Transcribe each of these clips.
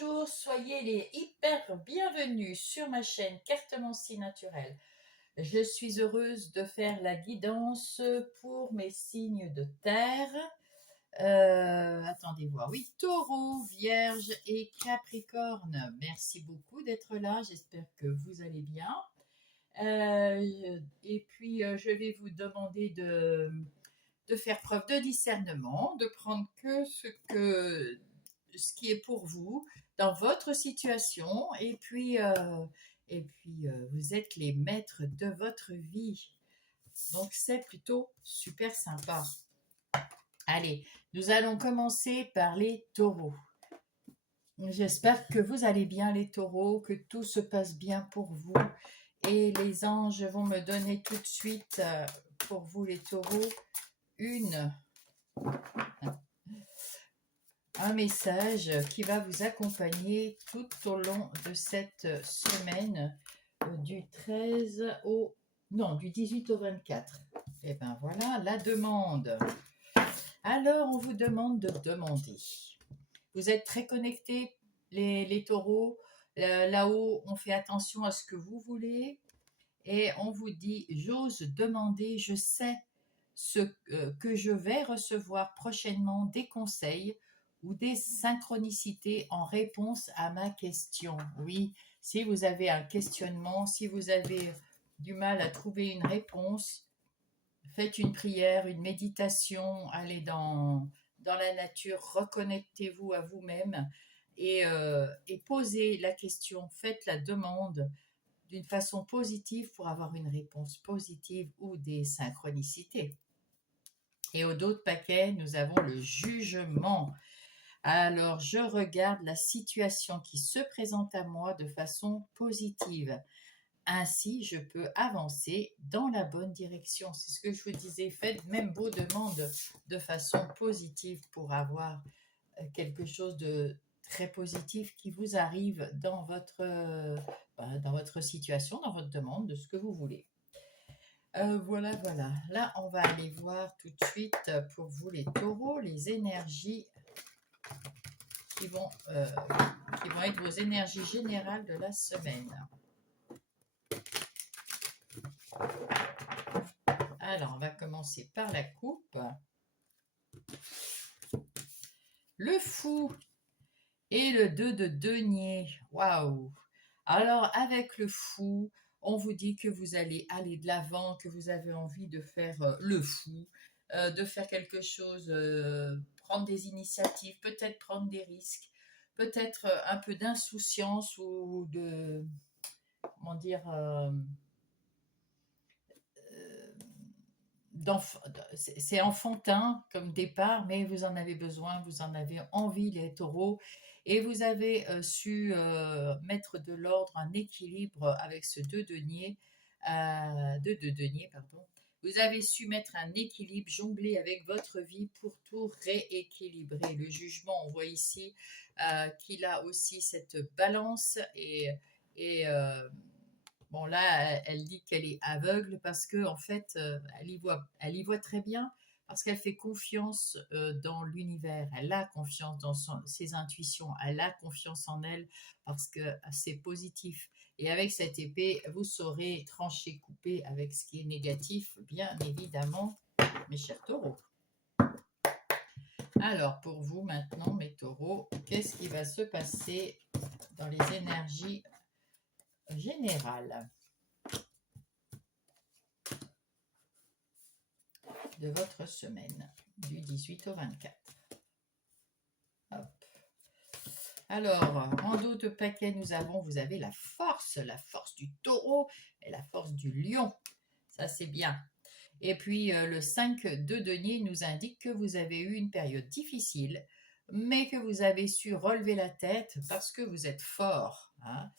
Bonjour, soyez les hyper bienvenus sur ma chaîne Cartomancie Naturelle. Je suis heureuse de faire la guidance pour mes signes de terre. Attendez voir, oui, Taureau, Vierge et Capricorne. Merci beaucoup d'être là, j'espère que vous allez bien. Et puis, je vais vous demander de faire preuve de discernement, de prendre que ce qui est pour vous dans votre situation, et puis vous êtes les maîtres de votre vie. Donc c'est plutôt super sympa. Allez, nous allons commencer par les taureaux. J'espère que vous allez bien les taureaux, que tout se passe bien pour vous. Et les anges vont me donner tout de suite, pour vous les taureaux, un message qui va vous accompagner tout au long de cette semaine du 18 au 24. Et bien voilà la demande. Alors on vous demande de demander. Vous êtes très connectés, les taureaux. Là-haut, on fait attention à ce que vous voulez et on vous dit, j'ose demander, je sais ce que je vais recevoir prochainement, des conseils ou des synchronicités en réponse à ma question. Oui, si vous avez un questionnement, si vous avez du mal à trouver une réponse, faites une prière, une méditation, allez dans la nature, reconnectez-vous à vous-même et posez la question, faites la demande d'une façon positive pour avoir une réponse positive ou des synchronicités. Et au dos de paquet, nous avons le jugement. Alors, je regarde la situation qui se présente à moi de façon positive. Ainsi, je peux avancer dans la bonne direction. C'est ce que je vous disais, faites même vos demandes de façon positive pour avoir quelque chose de très positif qui vous arrive dans votre situation, dans votre demande, de ce que vous voulez. Voilà. Là, on va aller voir tout de suite pour vous les taureaux, les énergies qui vont être vos énergies générales de la semaine. Alors, on va commencer par la coupe. Le fou et le 2 de denier. Waouh! Alors, avec le fou, on vous dit que vous allez aller de l'avant, que vous avez envie de faire le fou, de faire quelque chose, prendre des initiatives, peut-être prendre des risques, peut-être un peu d'insouciance ou de, comment dire, c'est enfantin comme départ, mais vous en avez besoin, vous en avez envie, les taureaux, et vous avez su mettre de l'ordre, un équilibre avec ce deux deniers, pardon. Vous avez su mettre un équilibre, jongler avec votre vie pour tout rééquilibrer. Le jugement, on voit ici qu'il a aussi cette balance et bon, là, elle dit qu'elle est aveugle parce que en fait, elle y voit très bien parce qu'elle fait confiance dans l'univers. Elle a confiance dans ses intuitions. Elle a confiance en elle parce que c'est positif. Et avec cette épée, vous saurez trancher, couper avec ce qui est négatif, bien évidemment, mes chers taureaux. Alors, pour vous maintenant, mes taureaux, qu'est-ce qui va se passer dans les énergies générales de votre semaine du 18 au 24. Hop. Alors, en dos de paquet, vous avez la force du taureau et la force du lion. Ça, c'est bien. Et puis, le 5 de denier nous indique que vous avez eu une période difficile, mais que vous avez su relever la tête parce que vous êtes fort. Hein.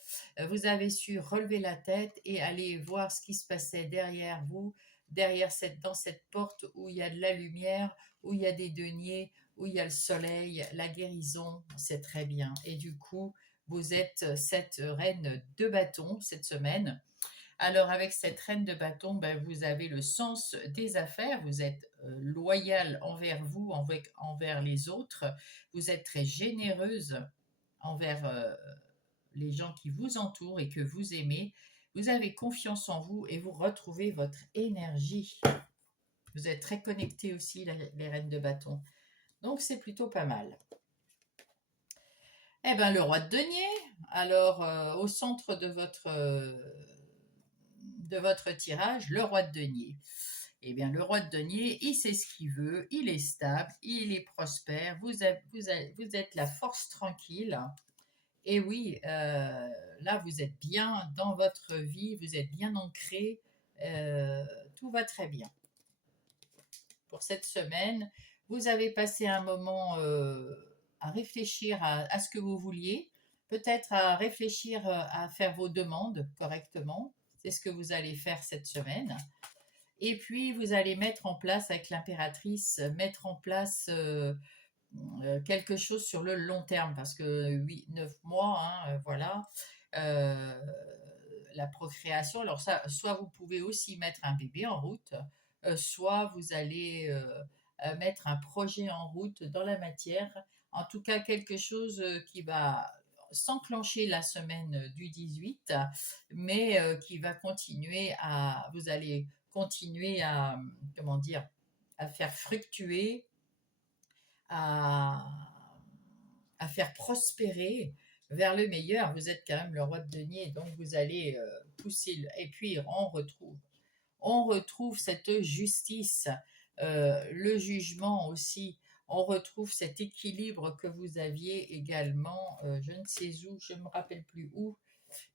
Vous avez su relever la tête et aller voir ce qui se passait derrière vous, dans cette porte où il y a de la lumière, où il y a des deniers, où il y a le soleil, la guérison, c'est très bien. Et du coup, vous êtes cette reine de bâton cette semaine. Alors, avec cette reine de bâton, ben, vous avez le sens des affaires, vous êtes loyal envers vous, envers les autres, vous êtes très généreuse envers les gens qui vous entourent et que vous aimez. Vous avez confiance en vous et vous retrouvez votre énergie. Vous êtes très connectés aussi, les reines de bâton. Donc, c'est plutôt pas mal. Eh bien, le roi de denier. Alors, au centre de votre tirage, le roi de denier. Eh bien, le roi de denier, il sait ce qu'il veut, il est stable, il est prospère, vous êtes la force tranquille. Et oui, là, vous êtes bien dans votre vie, vous êtes bien ancré, tout va très bien. Pour cette semaine, vous avez passé un moment à réfléchir à ce que vous vouliez, peut-être à réfléchir à faire vos demandes correctement. C'est ce que vous allez faire cette semaine. Et puis, vous allez mettre en place avec l'impératrice, mettre en place quelque chose sur le long terme, parce que 8-9 mois, hein, voilà, la procréation. Alors ça, soit vous pouvez aussi mettre un bébé en route, soit vous allez mettre un projet en route dans la matière. En tout cas, quelque chose qui va s'enclencher la semaine du 18, mais qui va continuer vous allez continuer à, comment dire, à faire fructuer, à, à faire prospérer vers le meilleur. Vous êtes quand même le roi de denier, donc vous allez pousser. Et puis on retrouve cette justice, le jugement aussi. On retrouve cet équilibre que vous aviez également, je ne sais où, je ne me rappelle plus où,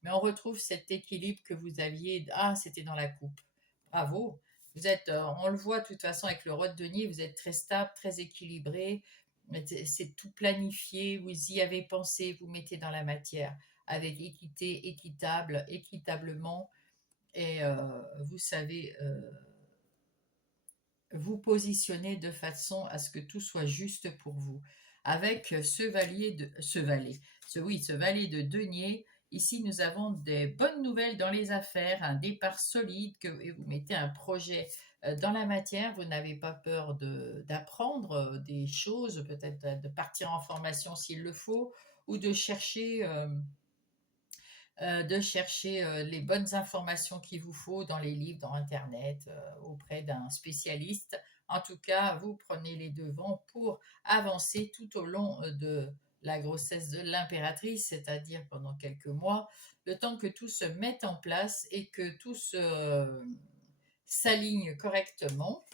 mais on retrouve cet équilibre que vous aviez. Ah, c'était dans la coupe. Bravo. Vous êtes, on le voit de toute façon avec le roi de denier, vous êtes très stable, très équilibré. C'est tout planifié, vous y avez pensé, vous mettez dans la matière avec équité, équitablement, et vous savez vous positionner de façon à ce que tout soit juste pour vous. Avec ce valet de denier, ici nous avons des bonnes nouvelles dans les affaires, un départ solide, et vous mettez un projet dans la matière, vous n'avez pas peur d'apprendre des choses, peut-être de partir en formation s'il le faut, ou de chercher les bonnes informations qu'il vous faut dans les livres, dans Internet, auprès d'un spécialiste. En tout cas, vous prenez les devants pour avancer tout au long de la grossesse de l'impératrice, c'est-à-dire pendant quelques mois, le temps que tout se mette en place et que tout s'aligne correctement.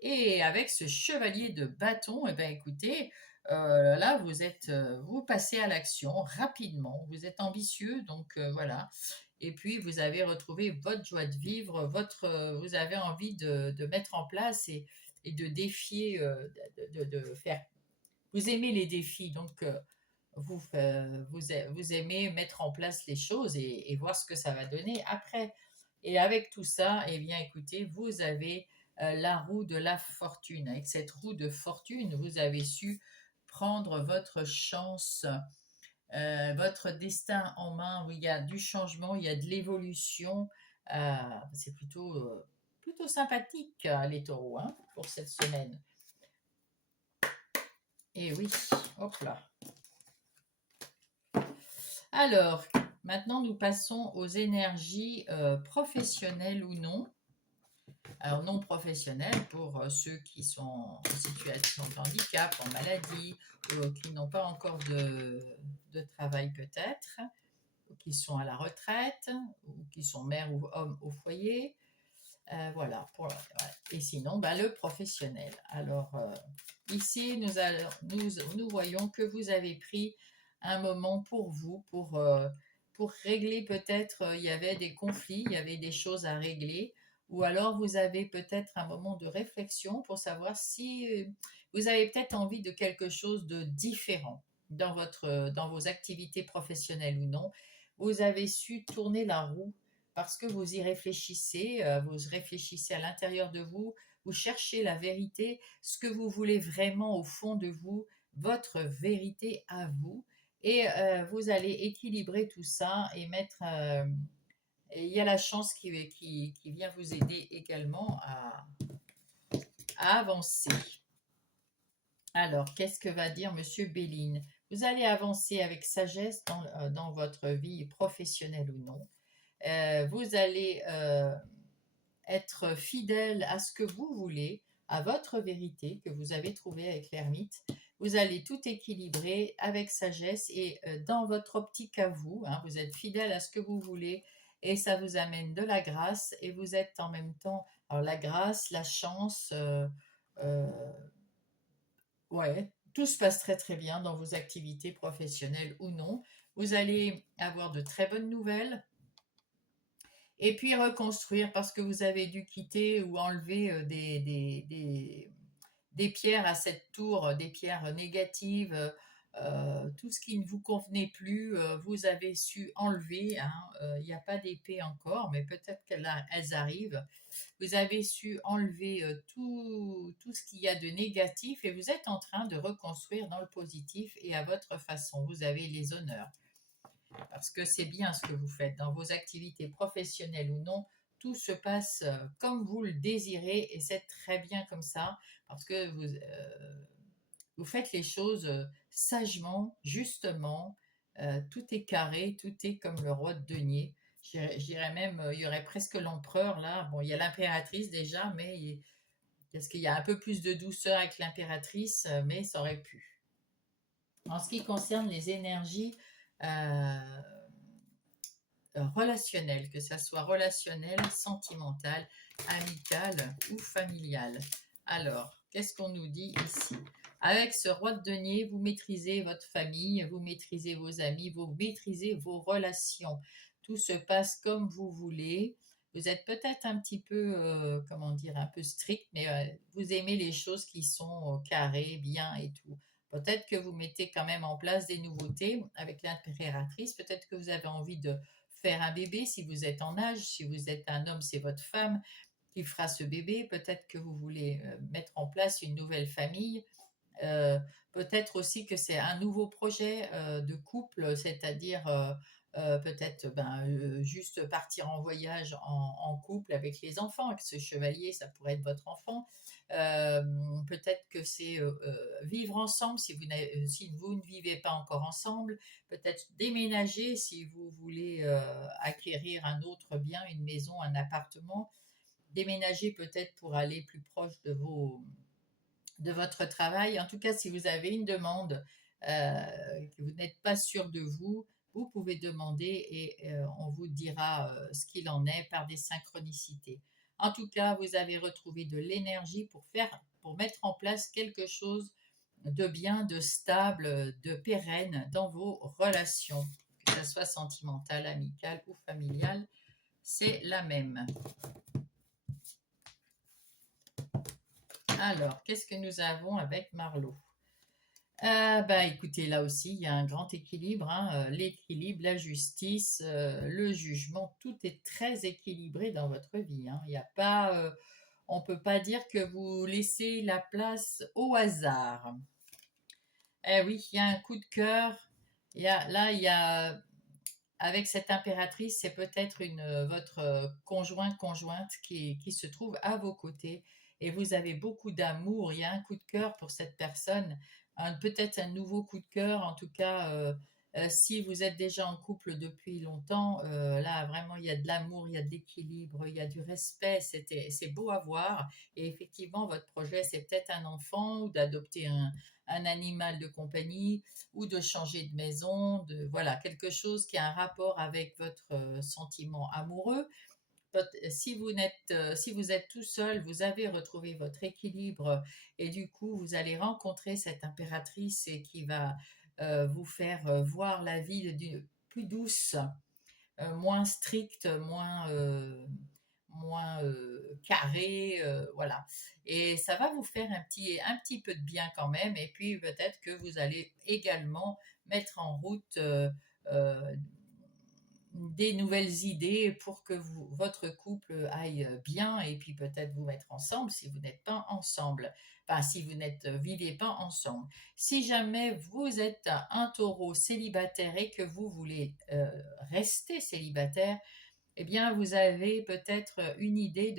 Et avec ce chevalier de bâton, eh bien, écoutez, là, vous passez à l'action rapidement. Vous êtes ambitieux, donc voilà. Et puis, vous avez retrouvé votre joie de vivre, vous avez envie de mettre en place et de défier, de faire. Vous aimez les défis, donc vous aimez mettre en place les choses et voir ce que ça va donner après. Et avec tout ça, eh bien, écoutez, vous avez la roue de la fortune. Avec cette roue de fortune, vous avez su prendre votre chance, votre destin en main, où il y a du changement, il y a de l'évolution. C'est plutôt sympathique, les taureaux, hein, pour cette semaine. Et oui, hop là. Alors, maintenant, nous passons aux énergies professionnelles ou non. Alors, non professionnelles pour ceux qui sont en situation de handicap, en maladie, qui n'ont pas encore de travail peut-être, ou qui sont à la retraite, ou qui sont mères ou hommes au foyer. Voilà. Et sinon, le professionnel. Alors, ici, nous voyons que vous avez pris un moment pour vous, pour régler peut-être, il y avait des conflits, il y avait des choses à régler, ou alors vous avez peut-être un moment de réflexion pour savoir si vous avez peut-être envie de quelque chose de différent dans vos activités professionnelles ou non. Vous avez su tourner la roue parce que vous y réfléchissez, vous réfléchissez à l'intérieur de vous, vous cherchez la vérité, ce que vous voulez vraiment au fond de vous, votre vérité à vous, et vous allez équilibrer tout ça et mettre. Et il y a la chance qui vient vous aider également à avancer. Alors, qu'est-ce que va dire Monsieur Béline? Vous allez avancer avec sagesse dans votre vie professionnelle ou non. Vous allez être fidèle à ce que vous voulez, à votre vérité que vous avez trouvée avec l'ermite. Vous allez tout équilibrer avec sagesse et dans votre optique à vous, hein, vous êtes fidèle à ce que vous voulez et ça vous amène de la grâce et vous êtes en même temps, alors la grâce, la chance, euh, ouais, tout se passe très très bien dans vos activités professionnelles ou non. Vous allez avoir de très bonnes nouvelles et puis reconstruire parce que vous avez dû quitter ou enlever des pierres à cette tour, des pierres négatives, tout ce qui ne vous convenait plus, vous avez su enlever, hein, il n'y a pas d'épée encore, mais peut-être qu'elles arrivent. Vous avez su enlever tout ce qu'il y a de négatif et vous êtes en train de reconstruire dans le positif et à votre façon. Vous avez les honneurs parce que c'est bien ce que vous faites dans vos activités professionnelles ou non. Tout se passe comme vous le désirez et c'est très bien comme ça parce que vous faites les choses sagement, justement. Tout est carré, tout est comme le roi de denier. Je dirais même, il y aurait presque l'empereur là. Bon, il y a l'impératrice déjà, mais est-ce qu'il y a un peu plus de douceur avec l'impératrice, mais ça aurait pu. En ce qui concerne les énergies, euh, relationnel, que ça soit relationnel, sentimental, amical ou familial. Alors, qu'est-ce qu'on nous dit ici? Avec ce roi de denier, vous maîtrisez votre famille, vous maîtrisez vos amis, vous maîtrisez vos relations. Tout se passe comme vous voulez. Vous êtes peut-être un petit peu, comment dire, un peu strict, mais vous aimez les choses qui sont carrées, bien et tout. Peut-être que vous mettez quand même en place des nouveautés avec l'impératrice. Peut-être que vous avez envie de faire un bébé si vous êtes en âge, si vous êtes un homme, c'est votre femme qui fera ce bébé, peut-être que vous voulez mettre en place une nouvelle famille, euh, peut-être aussi que c'est un nouveau projet de couple, c'est-à-dire peut-être juste partir en voyage en couple avec les enfants, avec ce chevalier, ça pourrait être votre enfant. Euh, Peut-être que c'est vivre ensemble si vous ne vivez pas encore ensemble, peut-être déménager si vous voulez acquérir un autre bien, une maison, un appartement, déménager peut-être pour aller plus proche de votre travail. En tout cas, si vous avez une demande, que vous n'êtes pas sûr de vous, vous pouvez demander et on vous dira ce qu'il en est par des synchronicités. En tout cas, vous avez retrouvé de l'énergie pour mettre en place quelque chose de bien, de stable, de pérenne dans vos relations, que ce soit sentimentale, amicale ou familiale, c'est la même. Alors, qu'est-ce que nous avons avec Marlowe? Écoutez, là aussi, il y a un grand équilibre, hein, l'équilibre, la justice, le jugement, tout est très équilibré dans votre vie, hein. Il y a pas, on ne peut pas dire que vous laissez la place au hasard. Eh oui, il y a un coup de cœur. Il y a, avec cette impératrice, c'est peut-être votre conjointe qui se trouve à vos côtés et vous avez beaucoup d'amour. Il y a un coup de cœur pour cette personne, peut-être un nouveau coup de cœur. En tout cas, si vous êtes déjà en couple depuis longtemps, là vraiment il y a de l'amour, il y a de l'équilibre, il y a du respect. C'est beau à voir. Et effectivement, votre projet, c'est peut-être un enfant ou d'adopter un animal de compagnie ou de changer de maison, voilà, quelque chose qui a un rapport avec votre sentiment amoureux. Si vous êtes tout seul, vous avez retrouvé votre équilibre et du coup, vous allez rencontrer cette impératrice et qui va vous faire voir la vie plus douce, moins stricte, moins carré, voilà. Et ça va vous faire un petit peu de bien quand même. Et puis peut-être que vous allez également mettre en route des nouvelles idées pour que votre couple aille bien et puis peut-être vous mettre ensemble si vous n'êtes pas ensemble. Enfin, si vous n'êtes vivez pas ensemble. Si jamais vous êtes un taureau célibataire et que vous voulez rester célibataire, eh bien, vous avez peut-être une idée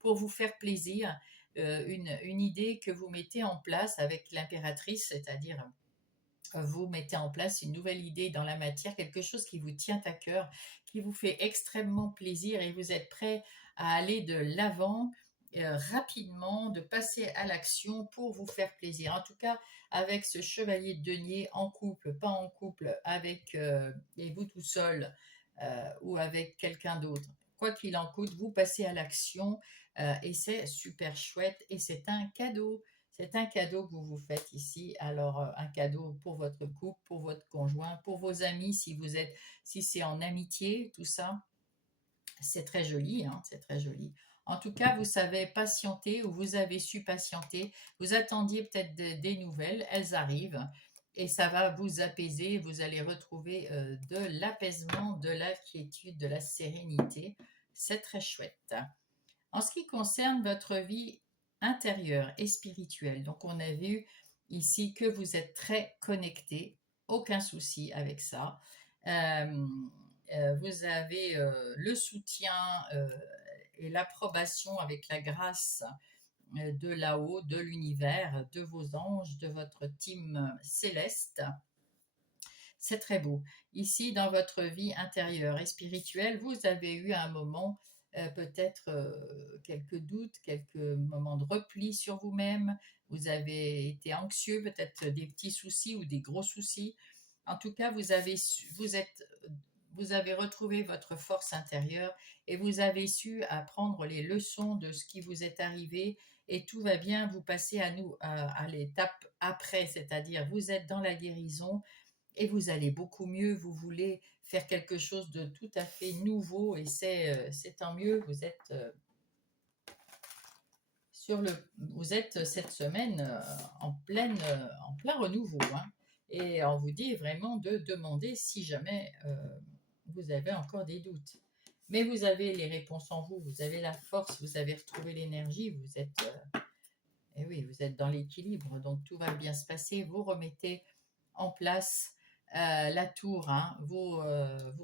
pour vous faire plaisir, une idée que vous mettez en place avec l'impératrice, c'est-à-dire vous mettez en place une nouvelle idée dans la matière, quelque chose qui vous tient à cœur, qui vous fait extrêmement plaisir et vous êtes prêt à aller de l'avant rapidement, de passer à l'action pour vous faire plaisir. En tout cas, avec ce chevalier de denier, en couple, pas en couple, avec et vous tout seul ou avec quelqu'un d'autre. Quoi qu'il en coûte, vous passez à l'action et c'est super chouette et c'est un cadeau. C'est un cadeau que vous vous faites ici. Alors, un cadeau pour votre couple, pour votre conjoint, pour vos amis, si c'est en amitié, tout ça. C'est très joli, hein, c'est très joli. En tout cas, vous savez patienter ou vous avez su patienter. Vous attendiez peut-être des nouvelles, elles arrivent et ça va vous apaiser. Vous allez retrouver de l'apaisement, de la quiétude, de la sérénité. C'est très chouette. En ce qui concerne votre vie intérieure et spirituelle, donc on a vu ici que vous êtes très connecté, aucun souci avec ça. Euh, Vous avez le soutien et l'approbation avec la grâce de là-haut, de l'univers, de vos anges, de votre team céleste. C'est très beau. Ici, dans votre vie intérieure et spirituelle, vous avez eu un moment, peut-être quelques doutes, quelques moments de repli sur vous-même. Vous avez été anxieux, peut-être des petits soucis ou des gros soucis. En tout cas, vous avez retrouvé votre force intérieure et vous avez su apprendre les leçons de ce qui vous est arrivé et tout va bien. Vous passez à l'étape après, c'est-à-dire vous êtes dans la guérison et vous allez beaucoup mieux, vous voulez faire quelque chose de tout à fait nouveau et c'est tant mieux, vous êtes cette semaine en plein renouveau, hein. Et on vous dit vraiment de demander si jamais vous avez encore des doutes. Mais vous avez les réponses en vous, vous avez la force, vous avez retrouvé l'énergie, et oui, vous êtes dans l'équilibre, donc tout va bien se passer. Vous remettez en place la tour, hein. Vous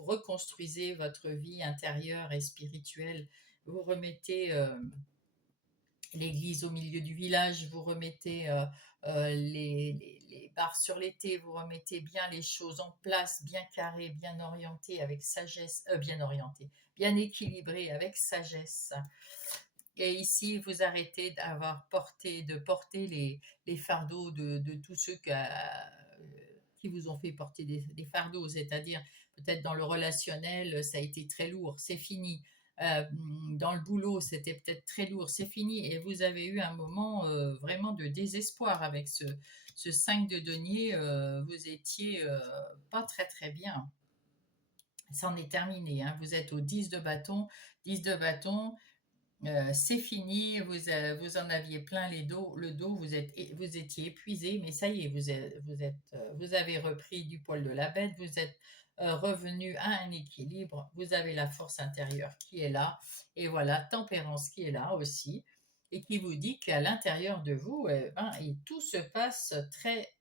reconstruisez votre vie intérieure et spirituelle. Vous remettez l'église au milieu du village, vous remettez les barres sur les thés, vous remettez bien les choses en place, bien carrées, bien orientées avec sagesse, bien orientées, bien équilibrées avec sagesse. Et ici, vous arrêtez de porter les fardeaux de tous ceux qui vous ont fait porter des fardeaux, c'est-à-dire peut-être dans le relationnel, ça a été très lourd, c'est fini. Euh, Dans le boulot, c'était peut-être très lourd, c'est fini. Et vous avez eu un moment vraiment de désespoir avec ce 5 de denier. Vous étiez pas très très bien. C'en est terminé, hein. Vous êtes au 10 de bâton. 10 de bâton, c'est fini, vous en aviez plein le dos, vous étiez épuisé, mais ça y est, vous avez repris du poil de la bête, vous êtes revenu à un équilibre, vous avez la force intérieure qui est là, et voilà, tempérance qui est là aussi, et qui vous dit qu'à l'intérieur de vous, et tout se passe très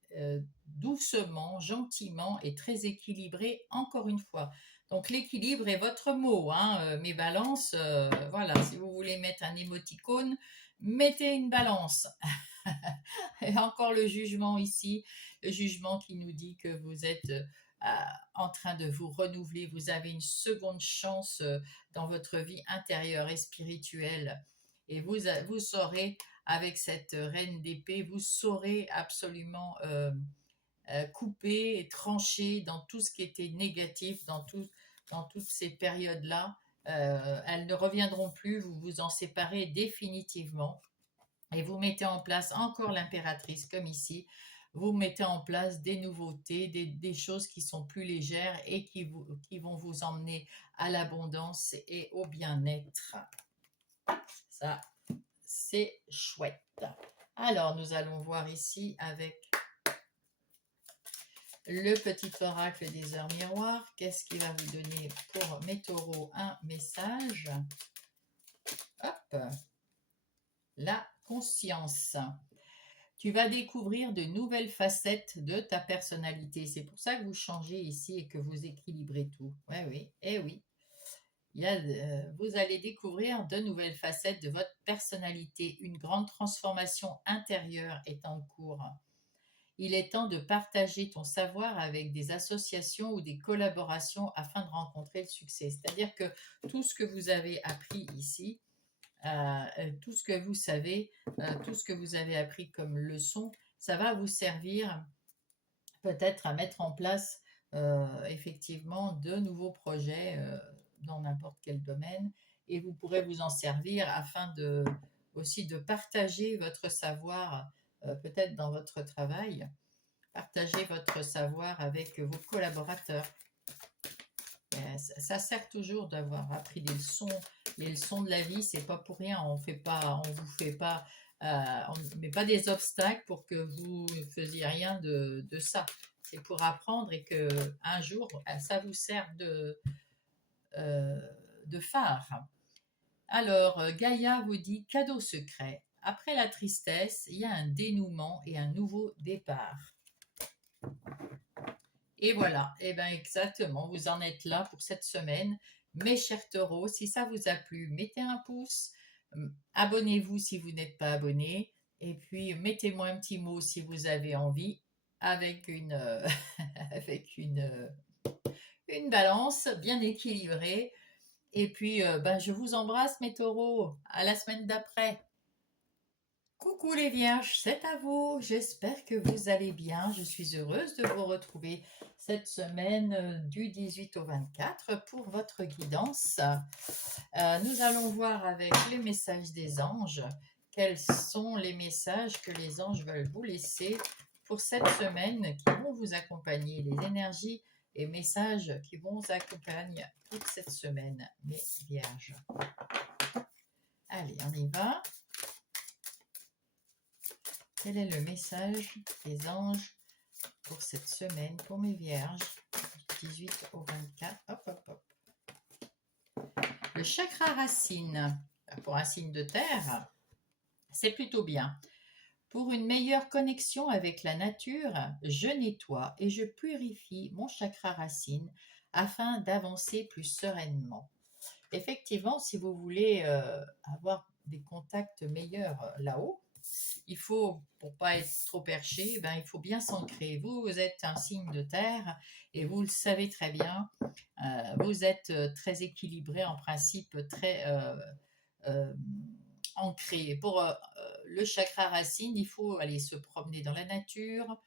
doucement, gentiment et très équilibré, encore une fois. Donc l'équilibre est votre mot, hein, mes balances. Voilà, si vous voulez mettre un émoticône, mettez une balance. Et encore le jugement ici, le jugement qui nous dit que vous êtes en train de vous renouveler, vous avez une seconde chance dans votre vie intérieure et spirituelle. Et vous saurez, avec cette reine d'épée, vous saurez absolument couper et trancher dans tout ce qui était négatif, dans toutes ces périodes-là. Elles ne reviendront plus, vous vous en séparez définitivement et vous mettez en place encore l'impératrice comme ici. Vous mettez en place des nouveautés, des choses qui sont plus légères et qui vont vous emmener à l'abondance et au bien-être. Ça, c'est chouette. Alors, nous allons voir ici avec le petit oracle des heures miroirs. Qu'est-ce qu'il va vous donner pour mes taureaux? Un message. Hop, la conscience. Tu vas découvrir de nouvelles facettes de ta personnalité. C'est pour ça que vous changez ici et que vous équilibrez tout. Ouais, oui, eh oui. Vous allez découvrir de nouvelles facettes de votre personnalité. Une grande transformation intérieure est en cours. il est temps de partager ton savoir avec des associations ou des collaborations afin de rencontrer le succès. C'est-à-dire que tout ce que vous avez appris ici, tout ce que vous savez, tout ce que vous avez appris comme leçon, ça va vous servir peut-être à mettre en place effectivement de nouveaux projets dans n'importe quel domaine et vous pourrez vous en servir afin aussi de partager votre savoir peut-être dans votre travail, partager votre savoir avec vos collaborateurs. Ça sert toujours d'avoir appris des leçons. Les leçons de la vie, c'est pas pour rien. On vous fait pas, on ne met pas des obstacles pour que vous ne faisiez rien de ça. C'est pour apprendre et que un jour, ça vous sert de phare. Alors, Gaïa vous dit cadeau secret. Après la tristesse, il y a un dénouement et un nouveau départ. Et voilà, et bien exactement, vous en êtes là pour cette semaine. Mes chers taureaux, si ça vous a plu, mettez un pouce, abonnez-vous si vous n'êtes pas abonné, et puis mettez-moi un petit mot si vous avez envie, avec avec une balance bien équilibrée. Et puis, je vous embrasse mes taureaux, à la semaine d'après. Coucou les vierges, c'est à vous. J'espère que vous allez bien. Je suis heureuse de vous retrouver cette semaine du 18 au 24 pour votre guidance. Nous allons voir avec les messages des anges quels sont les messages que les anges veulent vous laisser pour cette semaine qui vont vous accompagner, les énergies et messages qui vont vous accompagner toute cette semaine, mes vierges. Allez, on y va. Quel est le message des anges pour cette semaine, pour mes vierges, du 18 au 24? Hop, hop, hop. Le chakra racine, pour un signe de terre, c'est plutôt bien. Pour une meilleure connexion avec la nature, je nettoie et je purifie mon chakra racine afin d'avancer plus sereinement. Effectivement, si vous voulez avoir des contacts meilleurs là-haut, il faut, pour pas être trop perché, il faut bien s'ancrer. Vous êtes un signe de terre et vous le savez très bien. Vous êtes très équilibré en principe, très ancré. Pour le chakra racine, il faut aller se promener dans la nature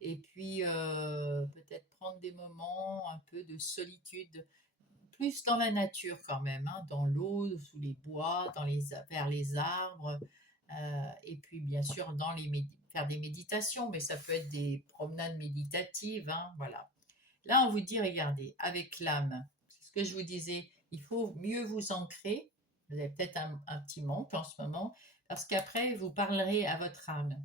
et puis peut-être prendre des moments un peu de solitude, plus dans la nature quand même, hein, dans l'eau, sous les bois, vers les arbres. Et puis bien sûr faire des méditations, mais ça peut être des promenades méditatives, hein, voilà. Là on vous dit, regardez, avec l'âme, c'est ce que je vous disais, il faut mieux vous ancrer. Vous avez peut-être un petit manque en ce moment, parce qu'après vous parlerez à votre âme.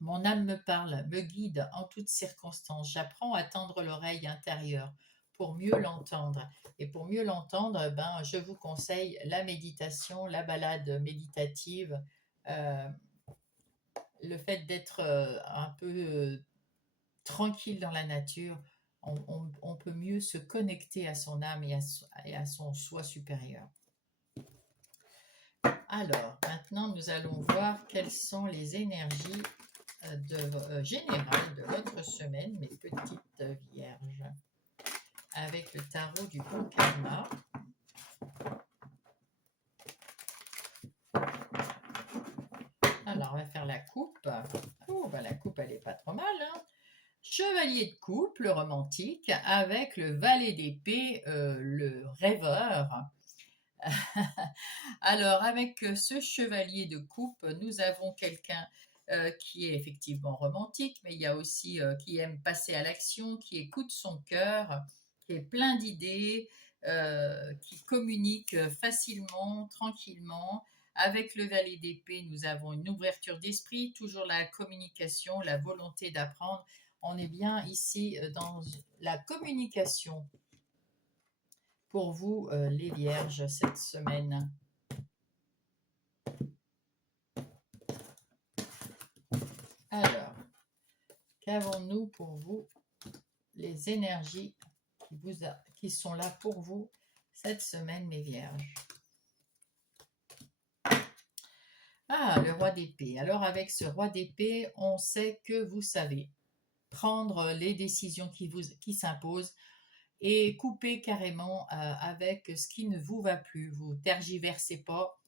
Mon âme me parle, me guide en toutes circonstances. J'apprends à tendre l'oreille intérieure pour mieux l'entendre. Et pour mieux l'entendre, je vous conseille la méditation, la balade méditative, le fait d'être un peu tranquille dans la nature. On peut mieux se connecter à son âme et à son soi supérieur. Alors, maintenant, nous allons voir quelles sont les énergies générales de votre semaine, mes petites vierges, avec le tarot du bon karma. Alors, on va faire la coupe. Oh, la coupe, elle est pas trop mal, hein. Chevalier de coupe, le romantique, avec le valet d'épée, le rêveur. Alors, avec ce chevalier de coupe, nous avons quelqu'un qui est effectivement romantique, mais il y a aussi qui aime passer à l'action, qui écoute son cœur, qui est plein d'idées, qui communique facilement, tranquillement. Avec le valet d'épée, nous avons une ouverture d'esprit, toujours la communication, la volonté d'apprendre. On est bien ici dans la communication pour vous, les vierges, cette semaine. Alors, qu'avons-nous pour vous, les énergies qui sont là pour vous cette semaine, mes vierges? Ah, le roi d'épée. Alors, avec ce roi d'épée, on sait que vous savez. prendre les décisions qui s'imposent et couper carrément avec ce qui ne vous va plus. Vous tergiversez pas,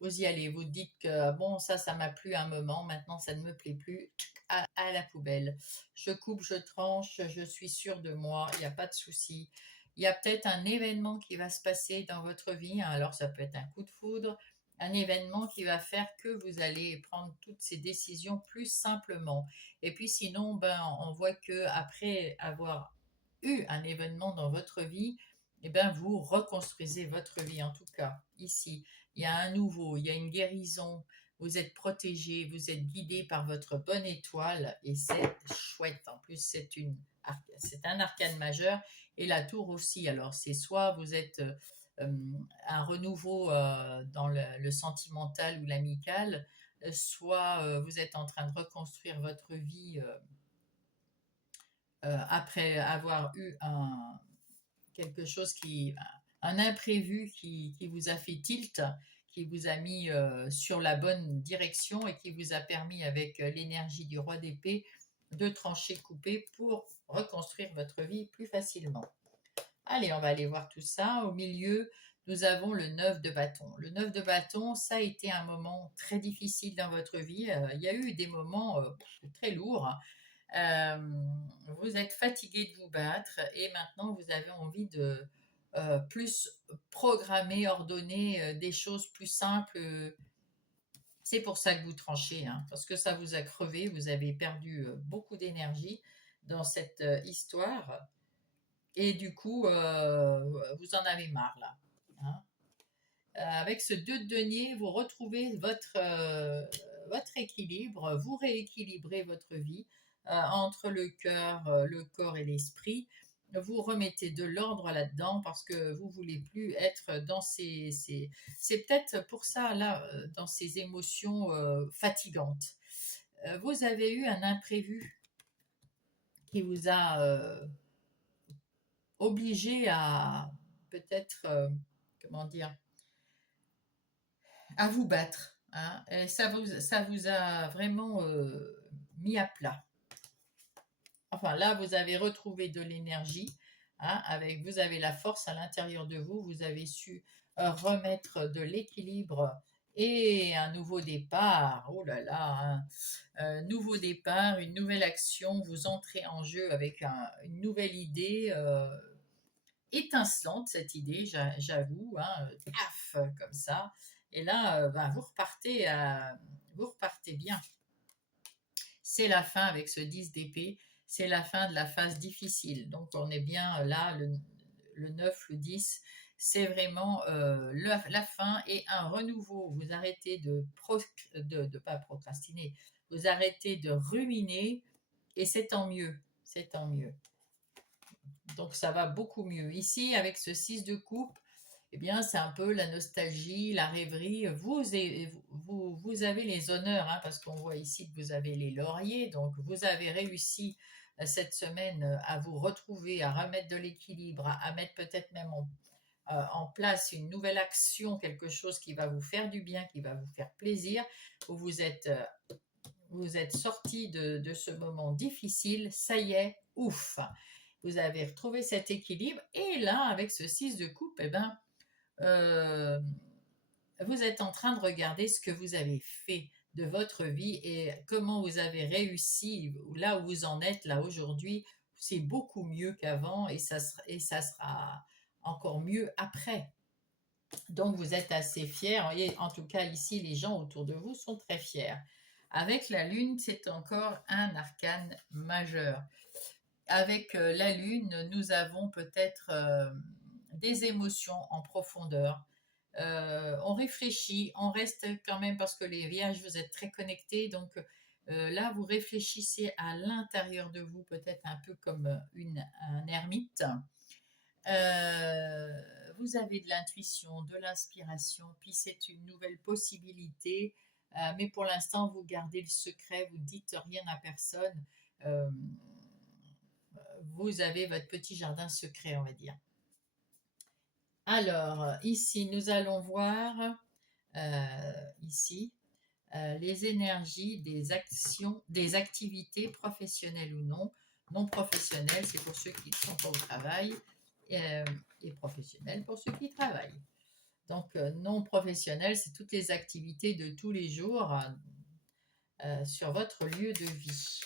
vous y allez, vous dites que bon, ça m'a plu un moment, maintenant ça ne me plaît plus, à la poubelle. Je coupe, je tranche, je suis sûre de moi, il n'y a pas de souci. Il y a peut-être un événement qui va se passer dans votre vie, hein, alors ça peut être un coup de foudre, un événement qui va faire que vous allez prendre toutes ces décisions plus simplement. Et puis sinon, ben, on voit que après avoir eu un événement dans votre vie, eh ben, vous reconstruisez votre vie, en tout cas ici. Il y a un nouveau, il y a une guérison, vous êtes protégé, vous êtes guidé par votre bonne étoile et c'est chouette. En plus, c'est un arcane majeur et la tour aussi. Alors, c'est soit vous êtes un renouveau dans le sentimental ou l'amical, soit vous êtes en train de reconstruire votre vie après avoir eu quelque chose un imprévu qui vous a fait tilt, qui vous a mis sur la bonne direction et qui vous a permis avec l'énergie du roi d'épée de trancher, couper pour reconstruire votre vie plus facilement. Allez, on va aller voir tout ça. Au milieu, nous avons le 9 de bâton. Le 9 de bâton, ça a été un moment très difficile dans votre vie. Il y a eu des moments très lourds. Vous êtes fatigué de vous battre et maintenant vous avez envie de plus programmer, ordonner des choses plus simples. C'est pour ça que vous tranchez, hein, parce que ça vous a crevé, vous avez perdu beaucoup d'énergie dans cette histoire et du coup vous en avez marre là, hein. Avec ce 2 de denier, vous retrouvez votre équilibre, vous rééquilibrez votre vie entre le cœur, le corps et l'esprit. Vous remettez de l'ordre là-dedans parce que vous voulez plus être dans c'est peut-être pour ça là, dans ces émotions fatigantes. Vous avez eu un imprévu qui vous a obligé à peut-être, comment dire, à vous battre, hein, et ça vous a vraiment mis à plat. Enfin, là, vous avez retrouvé de l'énergie, hein, vous avez la force à l'intérieur de vous, vous avez su remettre de l'équilibre et un nouveau départ. Oh là là, hein, un nouveau départ, une nouvelle action, vous entrez en jeu avec une nouvelle idée. Étincelante cette idée, j'avoue, hein, paf, comme ça. Et là, ben, vous repartez bien. C'est la fin avec ce 10 d'épée, c'est la fin de la phase difficile. Donc on est bien là, le 9, le 10, c'est vraiment la fin et un renouveau. Vous arrêtez de pas procrastiner, vous arrêtez de ruminer et c'est tant mieux, c'est tant mieux. Donc ça va beaucoup mieux. Ici, avec ce 6 de coupe, eh bien, c'est un peu la nostalgie, la rêverie. Vous avez les honneurs, hein, parce qu'on voit ici que vous avez les lauriers. Donc, vous avez réussi cette semaine à vous retrouver, à remettre de l'équilibre, à mettre peut-être même en place une nouvelle action, quelque chose qui va vous faire du bien, qui va vous faire plaisir. Vous êtes sorti de ce moment difficile. Ça y est, ouf! Vous avez retrouvé cet équilibre. Et là, avec ce 6 de coupe, eh ben, vous êtes en train de regarder ce que vous avez fait de votre vie et comment vous avez réussi, là où vous en êtes là aujourd'hui, c'est beaucoup mieux qu'avant et ça sera encore mieux après. Donc vous êtes assez fiers et en tout cas ici les gens autour de vous sont très fiers. Avec la lune, c'est encore un arcane majeur. Avec la lune, nous avons peut-être des émotions en profondeur. On réfléchit, on reste quand même parce que les vierges, vous êtes très connectés, donc là, vous réfléchissez à l'intérieur de vous, peut-être un peu comme un ermite. Vous avez de l'intuition, de l'inspiration, puis c'est une nouvelle possibilité, mais pour l'instant, vous gardez le secret, vous ne dites rien à personne. Euh, vous avez votre petit jardin secret, on va dire. Alors, ici, nous allons voir, ici, les énergies des actions, des activités professionnelles ou non, Non professionnel, c'est pour ceux qui ne sont pas au travail. Et professionnel pour ceux qui travaillent. Donc, non professionnel, c'est toutes les activités de tous les jours sur votre lieu de vie.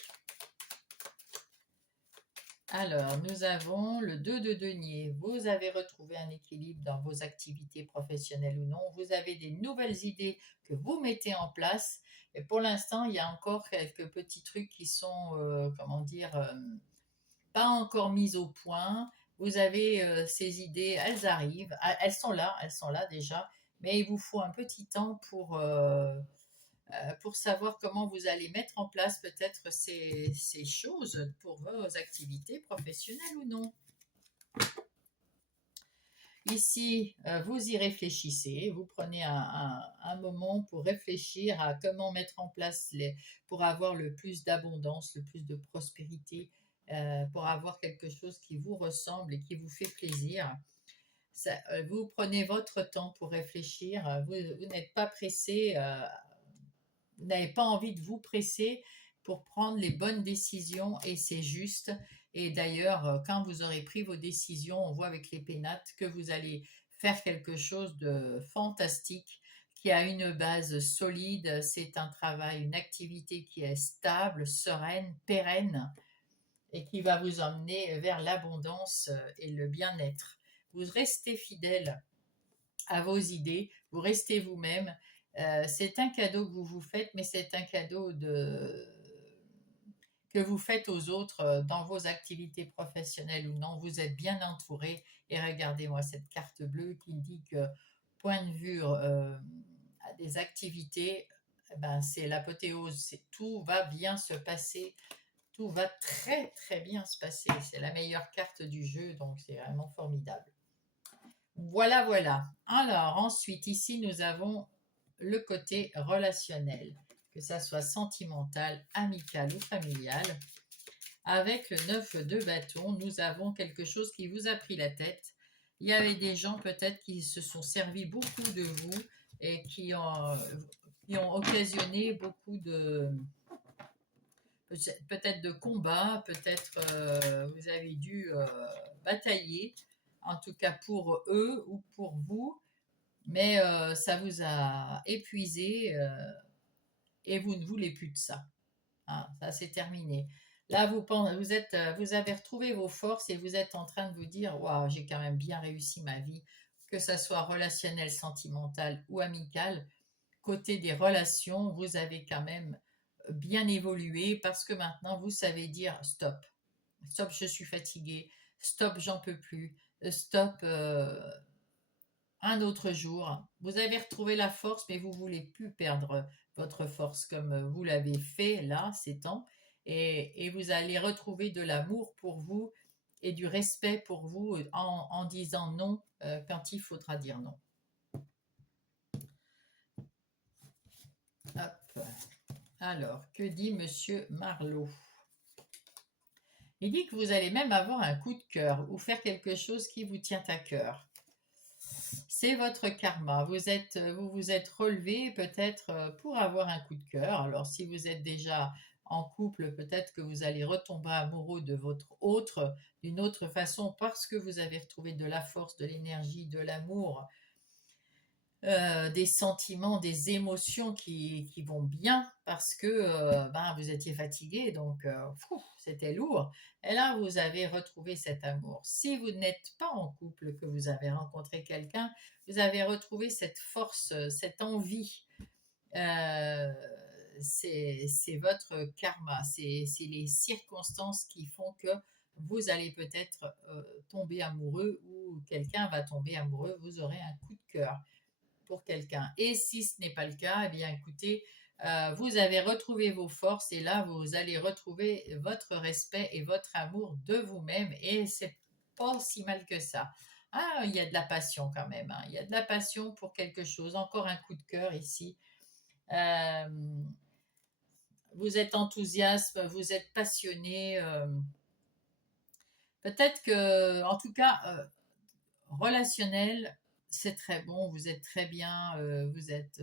Alors, nous avons le 2 de denier. Vous avez retrouvé un équilibre dans vos activités professionnelles ou non. Vous avez des nouvelles idées que vous mettez en place. Et pour l'instant, il y a encore quelques petits trucs qui sont, comment dire, pas encore mis au point. Vous avez ces idées, elles arrivent. Elles sont là déjà. Mais il vous faut un petit temps pour savoir comment vous allez mettre en place peut-être ces choses pour vos activités professionnelles ou non. Ici, vous y réfléchissez, vous prenez un moment pour réfléchir à comment mettre en place pour avoir le plus d'abondance, le plus de prospérité, pour avoir quelque chose qui vous ressemble et qui vous fait plaisir. Vous prenez votre temps pour réfléchir, vous n'êtes pas pressé, vous n'avez pas envie de vous presser pour prendre les bonnes décisions et c'est juste. Et d'ailleurs, quand vous aurez pris vos décisions, on voit avec les pénates que vous allez faire quelque chose de fantastique, qui a une base solide. C'est un travail, une activité qui est stable, sereine, pérenne et qui va vous emmener vers l'abondance et le bien-être. Vous restez fidèle à vos idées, vous restez vous-même. C'est un cadeau que vous vous faites, mais c'est un cadeau que vous faites aux autres dans vos activités professionnelles ou non. Vous êtes bien entouré. Et regardez-moi cette carte bleue qui dit que point de vue des activités, ben, c'est l'apothéose. Tout va bien se passer. Tout va très très bien se passer. C'est la meilleure carte du jeu, donc c'est vraiment formidable. Voilà, voilà. Alors ensuite, ici, nous avons le côté relationnel, que ça soit sentimental, amical ou familial. Avec le 9 de bâton, nous avons quelque chose qui vous a pris la tête. Il y avait des gens peut-être qui se sont servis beaucoup de vous et qui ont occasionné beaucoup de peut-être de combats, peut-être vous avez dû batailler, en tout cas pour eux ou pour vous, mais ça vous a épuisé et vous ne voulez plus de ça. Hein, ça c'est terminé. Là, vous avez retrouvé vos forces et vous êtes en train de vous dire, waouh, j'ai quand même bien réussi ma vie, que ça soit relationnel, sentimental ou amical. Côté des relations, vous avez quand même bien évolué parce que maintenant vous savez dire stop, stop, je suis fatigué, stop, j'en peux plus, stop, un autre jour. Vous avez retrouvé la force, mais vous voulez plus perdre votre force comme vous l'avez fait là, ces temps, et vous allez retrouver de l'amour pour vous et du respect pour vous en disant non quand il faudra dire non. Hop. Alors, que dit Monsieur Marlowe? Il dit que vous allez même avoir un coup de cœur ou faire quelque chose qui vous tient à cœur. C'est votre karma. Vous vous êtes relevé peut-être pour avoir un coup de cœur. Alors, si vous êtes déjà en couple, peut-être que vous allez retomber amoureux de votre autre d'une autre façon parce que vous avez retrouvé de la force, de l'énergie, de l'amour, des sentiments, des émotions qui vont bien parce que vous étiez fatigué, donc c'était lourd. Et là, vous avez retrouvé cet amour. Si vous n'êtes pas en couple, que vous avez rencontré quelqu'un, vous avez retrouvé cette force, cette envie. Euh, c'est votre karma, c'est les circonstances qui font que vous allez peut-être tomber amoureux ou quelqu'un va tomber amoureux, vous aurez un coup de cœur pour quelqu'un. Et si ce n'est pas le cas, eh bien écoutez, vous avez retrouvé vos forces et là, vous allez retrouver votre respect et votre amour de vous-même et c'est pas si mal que ça. Ah, il y a de la passion quand même. Hein. Il y a de la passion pour quelque chose. Encore un coup de cœur ici. Euh, vous êtes enthousiaste, vous êtes passionné. Peut-être que, en tout cas, relationnel, c'est très bon. Vous êtes très bien. Vous êtes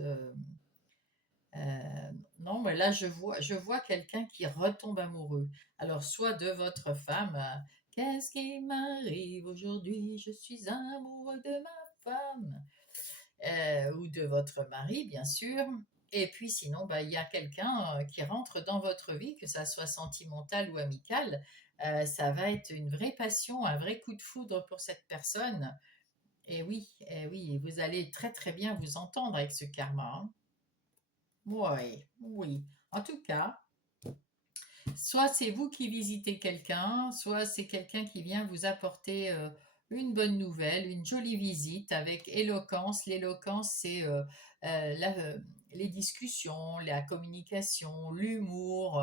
Non, mais là, je vois quelqu'un qui retombe amoureux. Alors, soit de votre femme, qu'est-ce qui m'arrive aujourd'hui? Je suis amoureux de ma femme. Ou de votre mari, bien sûr. Et puis sinon, bah, il y a quelqu'un qui rentre dans votre vie, que ça soit sentimental ou amical. Ça va être une vraie passion, un vrai coup de foudre pour cette personne. Et oui, vous allez très très bien vous entendre avec ce karma, hein. Oui, oui. En tout cas, soit c'est vous qui visitez quelqu'un, soit c'est quelqu'un qui vient vous apporter une bonne nouvelle, une jolie visite avec éloquence. L'éloquence, c'est les discussions, la communication, l'humour,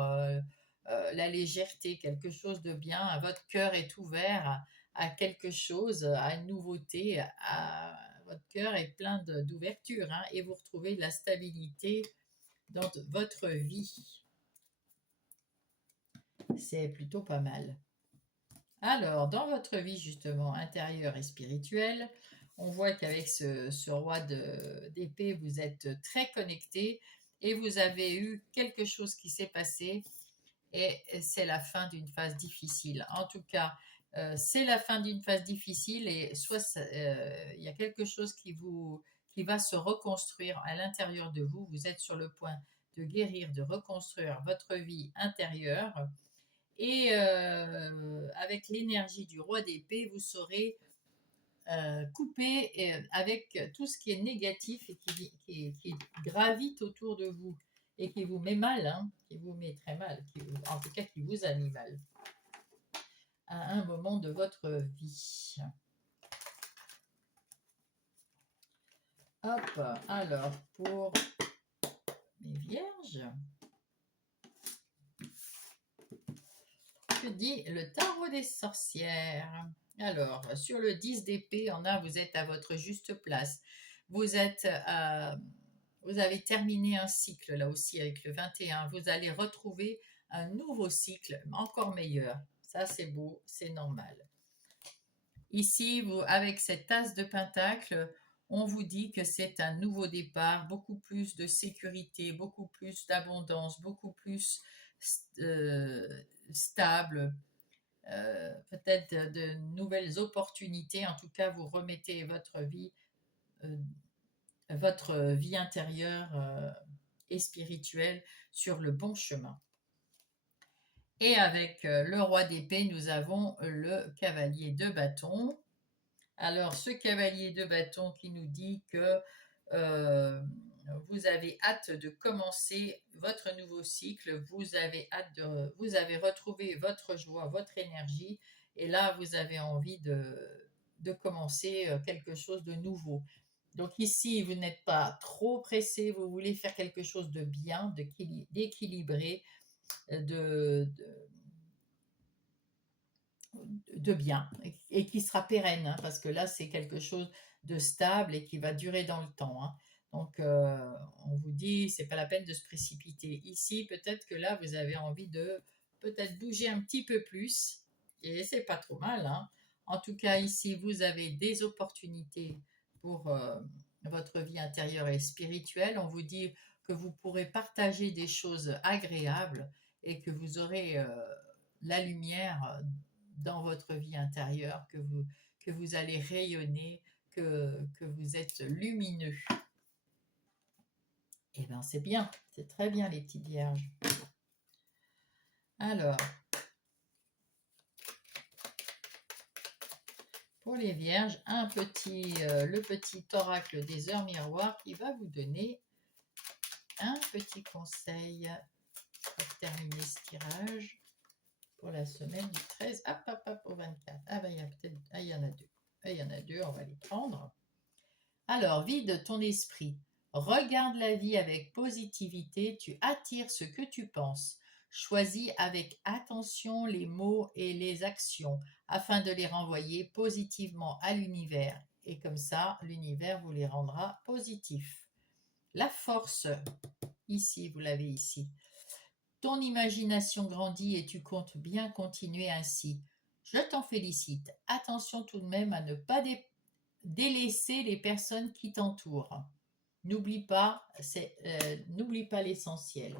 la légèreté, quelque chose de bien. Votre cœur est ouvert à quelque chose, à une nouveauté. Votre cœur est plein d'ouverture, hein, et vous retrouvez de la stabilité dans votre vie. C'est plutôt pas mal. Alors, dans votre vie justement intérieure et spirituelle, on voit qu'avec ce roi d'épée, vous êtes très connecté et vous avez eu quelque chose qui s'est passé et c'est la fin d'une phase difficile. En tout cas, c'est la fin d'une phase difficile et soit il y a quelque chose qui va se reconstruire à l'intérieur de vous. Vous êtes sur le point de guérir, de reconstruire votre vie intérieure et avec l'énergie du roi d'épée, vous saurez couper avec tout ce qui est négatif et qui gravite autour de vous et qui vous met mal, hein, qui vous met très mal, en tout cas qui vous a mis mal à un moment de votre vie. Hop, alors pour mes vierges, que dit le tarot des sorcières? Alors, sur le 10 d'épée, en un, vous êtes à votre juste place. Vous avez terminé un cycle, là aussi, avec le 21. Vous allez retrouver un nouveau cycle, encore meilleur. Ça, c'est beau, c'est normal. Ici, avec cette tasse de pentacle, on vous dit que c'est un nouveau départ, beaucoup plus de sécurité, beaucoup plus d'abondance, beaucoup plus stable, peut-être de nouvelles opportunités. En tout cas, vous remettez euh, votre vie intérieure et spirituelle sur le bon chemin. Et avec le roi d'épée, nous avons le cavalier de bâton. Alors, ce cavalier de bâton qui nous dit que vous avez hâte de commencer votre nouveau cycle, vous avez retrouvé votre joie, votre énergie, et là, vous avez envie de commencer quelque chose de nouveau. Donc ici, vous n'êtes pas trop pressé, vous voulez faire quelque chose de bien, d'équilibré, de bien et qui sera pérenne, hein, parce que là, c'est quelque chose de stable et qui va durer dans le temps, hein. Donc, on vous dit, c'est pas la peine de se précipiter. Ici, peut-être que là, vous avez envie de peut-être bouger un petit peu plus et c'est pas trop mal, hein. En tout cas, ici, vous avez des opportunités pour votre vie intérieure et spirituelle. On vous dit que vous pourrez partager des choses agréables et que vous aurez la lumière dans votre vie intérieure, que vous allez rayonner, que vous êtes lumineux. Eh bien, c'est bien, c'est très bien les petites vierges. Alors, pour les vierges, le petit oracle des heures miroirs qui va vous donner un petit conseil pour terminer ce tirage pour la semaine du 13 au 24. Ah ben, il y en a deux. Il y en a deux, on va les prendre. Alors, vide ton esprit. Regarde la vie avec positivité, tu attires ce que tu penses. Choisis avec attention les mots et les actions afin de les renvoyer positivement à l'univers. Et comme ça, l'univers vous les rendra positifs. La force, ici, vous l'avez ici. Ton imagination grandit et tu comptes bien continuer ainsi. Je t'en félicite. Attention tout de même à ne pas délaisser les personnes qui t'entourent. n'oublie pas l'essentiel.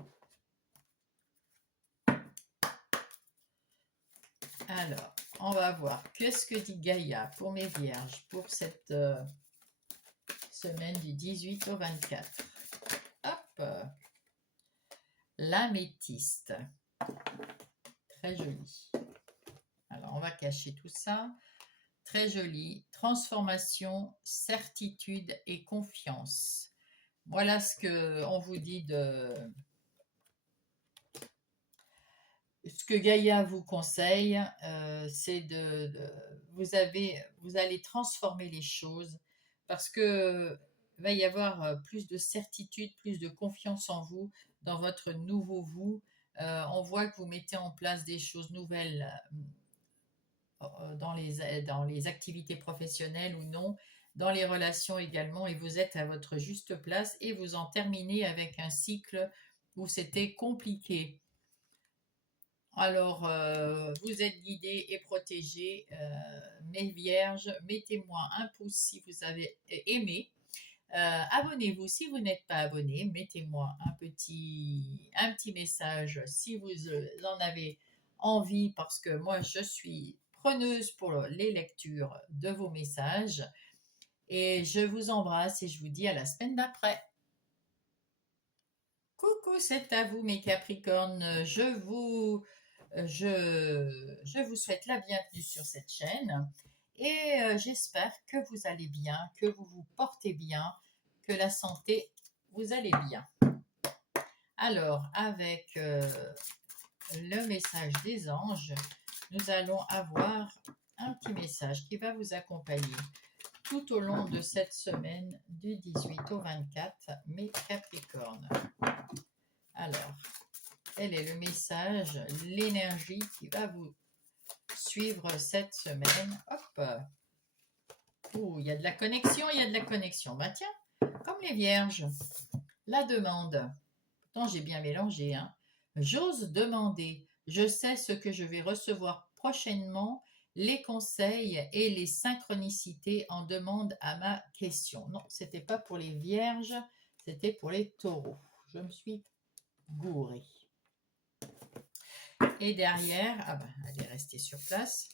Alors, on va voir. Qu'est-ce que dit Gaïa pour mes vierges pour cette semaine du 18 au 24. Hop, l'améthyste. Très joli. Alors, on va cacher tout ça. Très joli. Transformation, certitude et confiance. Voilà ce qu'on vous dit de... Ce que Gaïa vous conseille, c'est vous allez transformer les choses parce que va y avoir plus de certitude, plus de confiance en vous, dans votre nouveau vous. On voit que vous mettez en place des choses nouvelles dans les activités professionnelles ou non, dans les relations également, et vous êtes à votre juste place et vous en terminez avec un cycle où c'était compliqué. Alors, vous êtes guidés et protégés, mes vierges. Mettez-moi un pouce si vous avez aimé. Abonnez-vous si vous n'êtes pas abonné. Mettez-moi un petit message si vous en avez envie, parce que moi, je suis preneuse pour les lectures de vos messages. Et je vous embrasse et je vous dis à la semaine d'après. Coucou, c'est à vous mes Capricornes. Je vous souhaite la bienvenue sur cette chaîne et j'espère que vous allez bien, que vous vous portez bien, que la santé, vous allez bien. Alors, avec le message des anges, nous allons avoir un petit message qui va vous accompagner tout au long de cette semaine du 18 au 24, mes Capricornes. Alors, quel est le message, l'énergie qui va vous suivre cette semaine? Hop! Oh, il y a de la connexion, il y a de la connexion. Bah tiens, comme les vierges, la demande. Pourtant, j'ai bien mélangé, hein. J'ose demander. Je sais ce que je vais recevoir prochainement. Les conseils et les synchronicités en demandent à ma question. Non, c'était pas pour les vierges, c'était pour les taureaux. Je me suis gourée. Et derrière, ah ben, elle est restée sur place.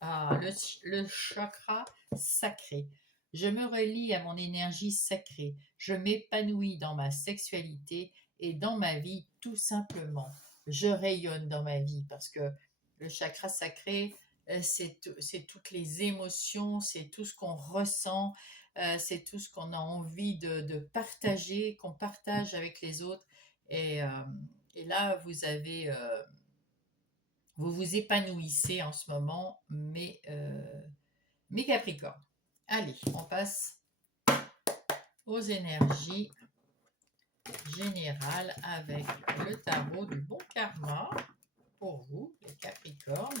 Ah, le chakra sacré. Je me relie à mon énergie sacrée. Je m'épanouis dans ma sexualité et dans ma vie tout simplement. Je rayonne dans ma vie parce que le chakra sacré, c'est toutes les émotions, c'est tout ce qu'on ressent, c'est tout ce qu'on a envie de partager, qu'on partage avec les autres. Et, euh, et là, vous vous épanouissez en ce moment, mes Capricornes. Allez, on passe aux énergies générales avec le tarot du bon karma pour vous, les Capricornes,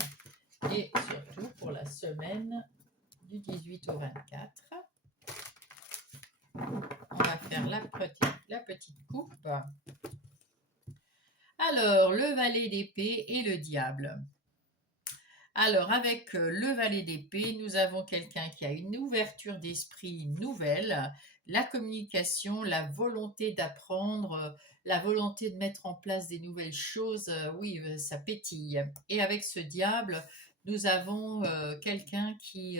et surtout pour la semaine du 18 au 24. On va faire la petite coupe. Alors, le valet d'épée et le diable. Alors, avec le valet d'épée, nous avons quelqu'un qui a une ouverture d'esprit nouvelle, la communication, la volonté d'apprendre, la volonté de mettre en place des nouvelles choses. Oui, ça pétille. Et avec ce diable, nous avons quelqu'un qui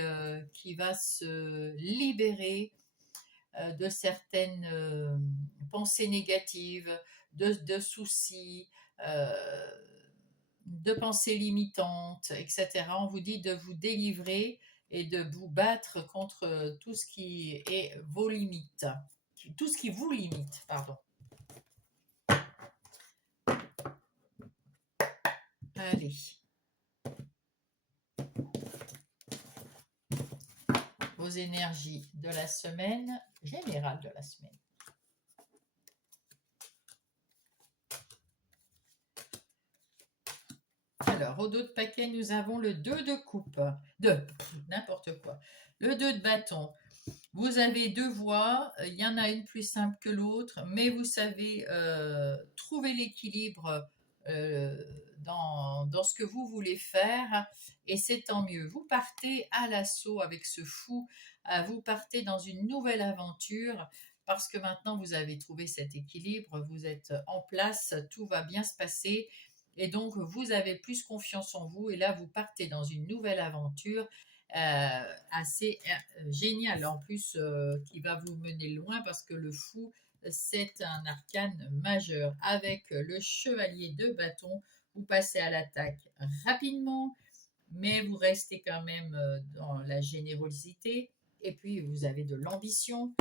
va se libérer de certaines pensées négatives, de soucis, de pensées limitantes, etc. On vous dit de vous délivrer et de vous battre contre tout ce qui est vos limites, tout ce qui vous limite, pardon. Allez. Vos énergies de la semaine, générale de la semaine. Alors, au dos de paquet, nous avons le 2 de coupe, n'importe quoi. Le 2 de bâton. Vous avez deux voies, il y en a une plus simple que l'autre, mais vous savez trouver l'équilibre dans ce que vous voulez faire, et c'est tant mieux. Vous partez à l'assaut avec ce fou, vous partez dans une nouvelle aventure, parce que maintenant vous avez trouvé cet équilibre, vous êtes en place, tout va bien se passer et donc vous avez plus confiance en vous et là vous partez dans une nouvelle aventure assez géniale en plus qui va vous mener loin parce que le fou c'est un arcane majeur. Avec le chevalier de bâton, vous passez à l'attaque rapidement, mais vous restez quand même dans la générosité. Et puis, vous avez de l'ambition,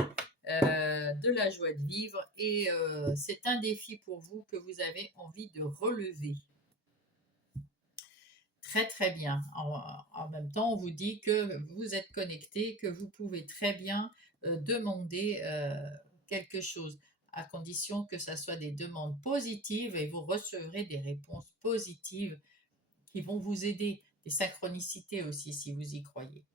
de la joie de vivre. Et c'est un défi pour vous que vous avez envie de relever. Très, très bien. En même temps, on vous dit que vous êtes connecté, que vous pouvez très bien demander quelque chose, à condition que ce soit des demandes positives et vous recevrez des réponses positives qui vont vous aider. Des synchronicités aussi, si vous y croyez.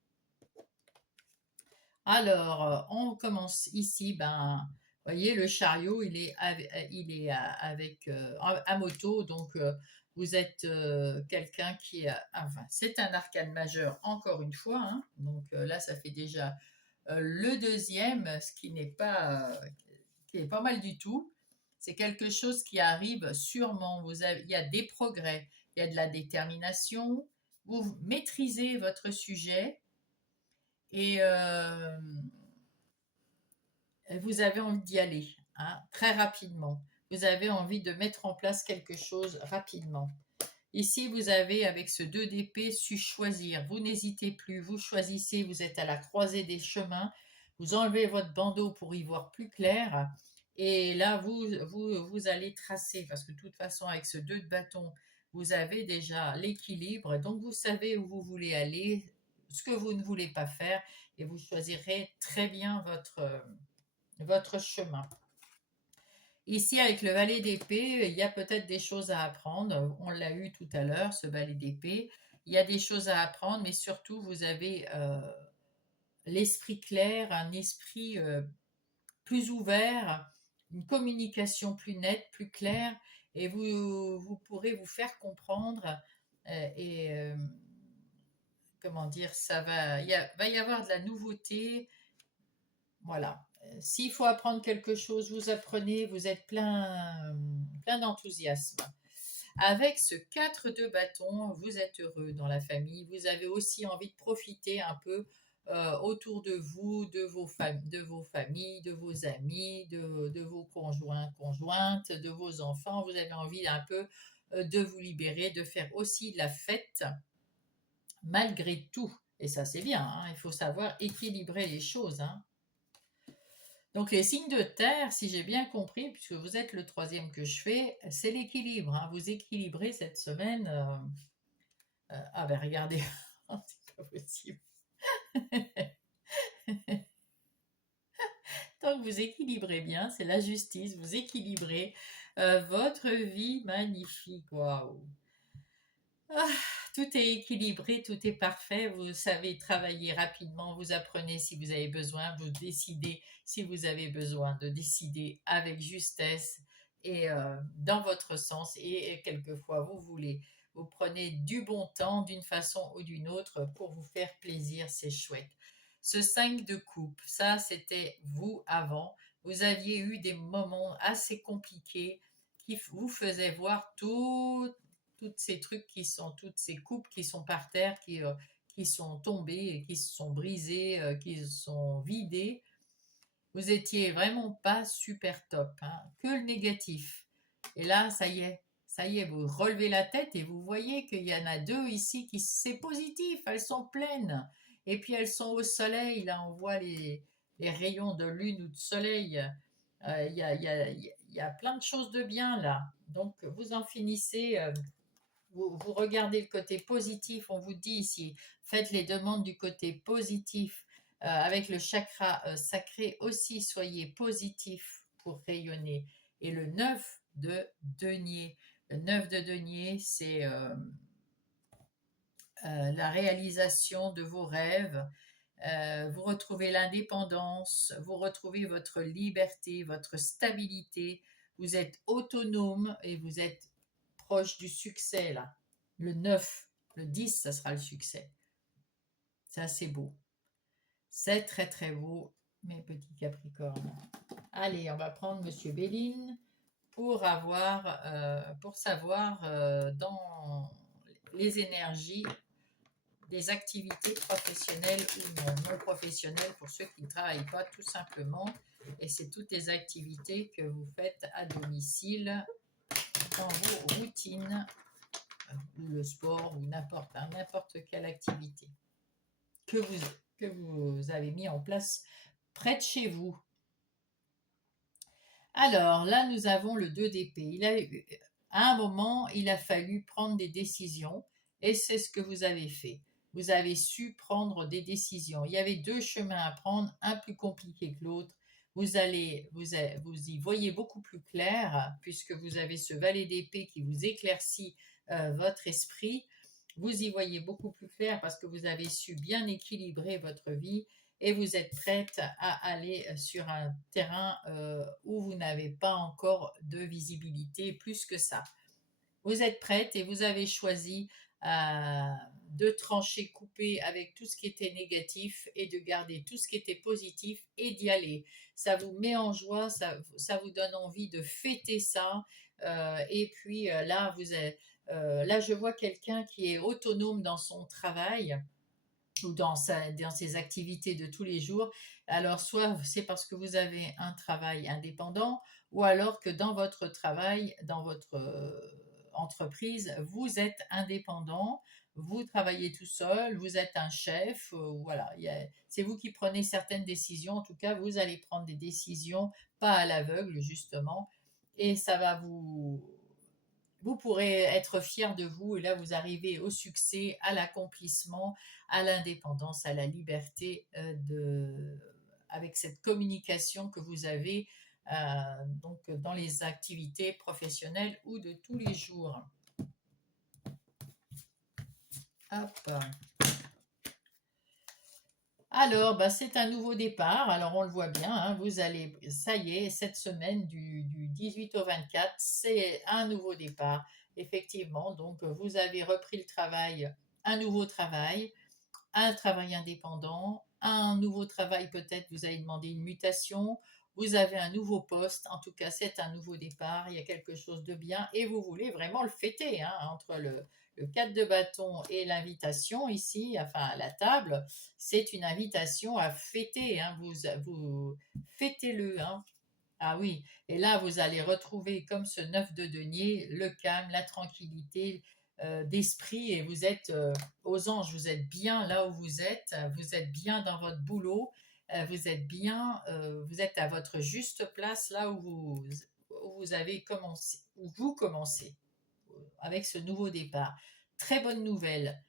Alors, on commence ici. Ben, vous voyez, le chariot, il est avec à moto, donc vous êtes quelqu'un qui a. Enfin, c'est un arcane majeur, encore une fois. Hein, donc là, ça fait déjà le deuxième, ce qui est pas mal du tout. C'est quelque chose qui arrive sûrement. Il y a des progrès, il y a de la détermination. Vous maîtrisez votre sujet et vous avez envie d'y aller hein, très rapidement. Vous avez envie de mettre en place quelque chose rapidement. Ici, vous avez, avec ce 2 d'épée, su choisir. Vous n'hésitez plus, vous choisissez, vous êtes à la croisée des chemins. Vous enlevez votre bandeau pour y voir plus clair. Et là, vous allez tracer, parce que de toute façon, avec ce 2 de bâton, vous avez déjà l'équilibre. Donc, vous savez où vous voulez aller, ce que vous ne voulez pas faire, et vous choisirez très bien votre chemin. Ici, avec le valet d'épée, il y a peut-être des choses à apprendre. On l'a eu tout à l'heure, ce valet d'épée. Il y a des choses à apprendre, mais surtout, vous avez l'esprit clair, un esprit plus ouvert, une communication plus nette, plus claire, et vous pourrez vous faire comprendre. Et comment dire, va y avoir de la nouveauté. Voilà. S'il faut apprendre quelque chose, vous apprenez, vous êtes plein d'enthousiasme. Avec ce 4 de bâton, vous êtes heureux dans la famille. Vous avez aussi envie de profiter un peu autour de vous, de vos familles, de vos amis, de vos conjoints, conjointes, de vos enfants. Vous avez envie un peu de vous libérer, de faire aussi de la fête malgré tout. Et ça, c'est bien. Hein, il faut savoir équilibrer les choses. Hein. Donc les signes de terre, si j'ai bien compris, puisque vous êtes le troisième que je fais, c'est l'équilibre. Hein. Vous équilibrez cette semaine. Ah ben regardez, c'est pas possible. Donc vous équilibrez bien, c'est la justice, vous équilibrez votre vie magnifique. Waouh! Ah, tout est équilibré, tout est parfait. Vous savez travailler rapidement, vous apprenez si vous avez besoin, vous décidez si vous avez besoin de décider avec justesse et dans votre sens. Et quelquefois, vous prenez du bon temps d'une façon ou d'une autre pour vous faire plaisir, c'est chouette. Ce 5 de coupe, ça c'était vous avant. Vous aviez eu des moments assez compliqués qui vous faisaient voir toutes ces trucs toutes ces coupes qui sont par terre, qui sont tombées, qui se sont brisées, qui se sont vidées. Vous étiez vraiment pas super top, hein, que le négatif. Et là, ça y est, vous relevez la tête et vous voyez qu'il y en a deux ici qui c'est positif, elles sont pleines. Et puis elles sont au soleil, là on voit les rayons de lune ou de soleil. Il y a plein de choses de bien là. Donc vous en finissez vous regardez le côté positif, on vous dit ici, faites les demandes du côté positif. Avec le chakra sacré aussi, soyez positif pour rayonner. Et le 9 de denier. Le 9 de denier, c'est la réalisation de vos rêves. Vous retrouvez l'indépendance, vous retrouvez votre liberté, votre stabilité. Vous êtes autonome et vous êtes proche du succès là. Le 9, le 10, ça sera le succès. Ça, c'est beau. C'est très très beau, mes petits Capricornes. Allez, on va prendre Monsieur Béline pour pour savoir dans les énergies des activités professionnelles ou non professionnelles pour ceux qui ne travaillent pas tout simplement. Et c'est toutes les activités que vous faites à domicile dans vos routines, ou le sport, ou n'importe quelle activité que vous avez mis en place près de chez vous. Alors là, nous avons le 2 d'épée. À un moment, il a fallu prendre des décisions et c'est ce que vous avez fait. Vous avez su prendre des décisions. Il y avait deux chemins à prendre, un plus compliqué que l'autre. Vous y voyez beaucoup plus clair puisque vous avez ce valet d'épée qui vous éclaircit votre esprit. Vous y voyez beaucoup plus clair parce que vous avez su bien équilibrer votre vie et vous êtes prête à aller sur un terrain où vous n'avez pas encore de visibilité plus que ça. Vous êtes prête et vous avez choisi de trancher, couper avec tout ce qui était négatif et de garder tout ce qui était positif et d'y aller. Ça vous met en joie, ça vous donne envie de fêter ça. Et puis là, je vois quelqu'un qui est autonome dans son travail ou dans ses activités de tous les jours. Alors, soit c'est parce que vous avez un travail indépendant, ou alors que dans votre travail, dans votre entreprise, vous êtes indépendant, vous travaillez tout seul, vous êtes un chef, voilà. C'est vous qui prenez certaines décisions. En tout cas, vous allez prendre des décisions pas à l'aveugle, justement, et ça va vous pourrez être fier de vous et là vous arrivez au succès, à l'accomplissement, à l'indépendance, à la liberté avec cette communication que vous avez donc dans les activités professionnelles ou de tous les jours. Hop. Alors, bah, c'est un nouveau départ. Alors, on le voit bien, hein, vous allez, ça y est, cette semaine du 18 au 24, c'est un nouveau départ. Effectivement, donc vous avez repris le travail, un nouveau travail, un travail indépendant, un nouveau travail peut-être, vous avez demandé une mutation, vous avez un nouveau poste, en tout cas c'est un nouveau départ, il y a quelque chose de bien et vous voulez vraiment le fêter, hein, entre le 4 de bâton et l'invitation ici, enfin à la table, c'est une invitation à fêter, hein, vous fêtez-le, hein. Ah oui, et là vous allez retrouver comme ce 9 de denier, le calme, la tranquillité d'esprit et vous êtes aux anges, vous êtes bien là où vous êtes bien dans votre boulot, vous êtes bien, vous êtes à votre juste place là où vous avez commencé, où vous commencez avec ce nouveau départ. Très bonne nouvelle.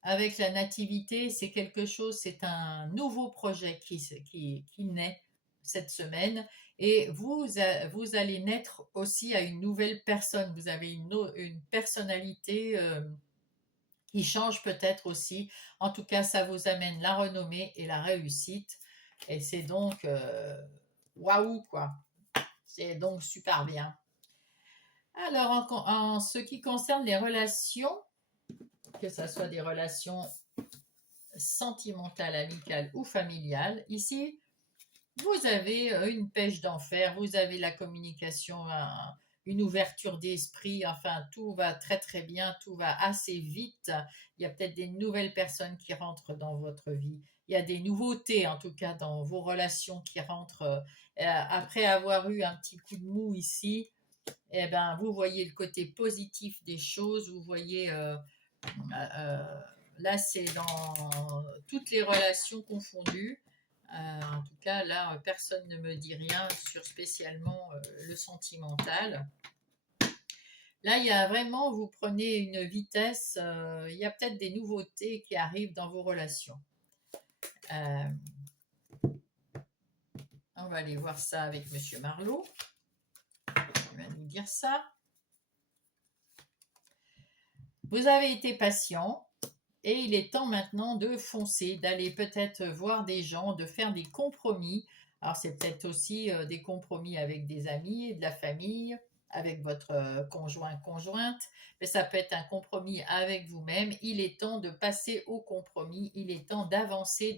Avec la nativité, c'est quelque chose, c'est un nouveau projet qui naît cette semaine et vous allez naître aussi à une nouvelle personne. Vous avez une personnalité qui change peut-être aussi. En tout cas, ça vous amène la renommée et la réussite. Et c'est donc waouh quoi. C'est donc super bien. Alors, en ce qui concerne les relations, que ce soit des relations sentimentales, amicales ou familiales, ici, vous avez une pêche d'enfer, vous avez la communication, une ouverture d'esprit, enfin tout va très très bien, tout va assez vite. Il y a peut-être des nouvelles personnes qui rentrent dans votre vie. Il y a des nouveautés en tout cas dans vos relations qui rentrent. Après avoir eu un petit coup de mou ici, eh ben, vous voyez le côté positif des choses, vous voyez, là c'est dans toutes les relations confondues. En tout cas, là, personne ne me dit rien sur spécialement le sentimental. Là, il y a vraiment, vous prenez une vitesse, il y a peut-être des nouveautés qui arrivent dans vos relations. On va aller voir ça avec Monsieur Marlot. Il va nous dire ça. Vous avez été patient et il est temps maintenant de foncer, d'aller peut-être voir des gens, de faire des compromis. Alors c'est peut-être aussi des compromis avec des amis, de la famille, avec votre conjointe, mais ça peut être un compromis avec vous-même. Il est temps de passer au compromis, il est temps d'avancer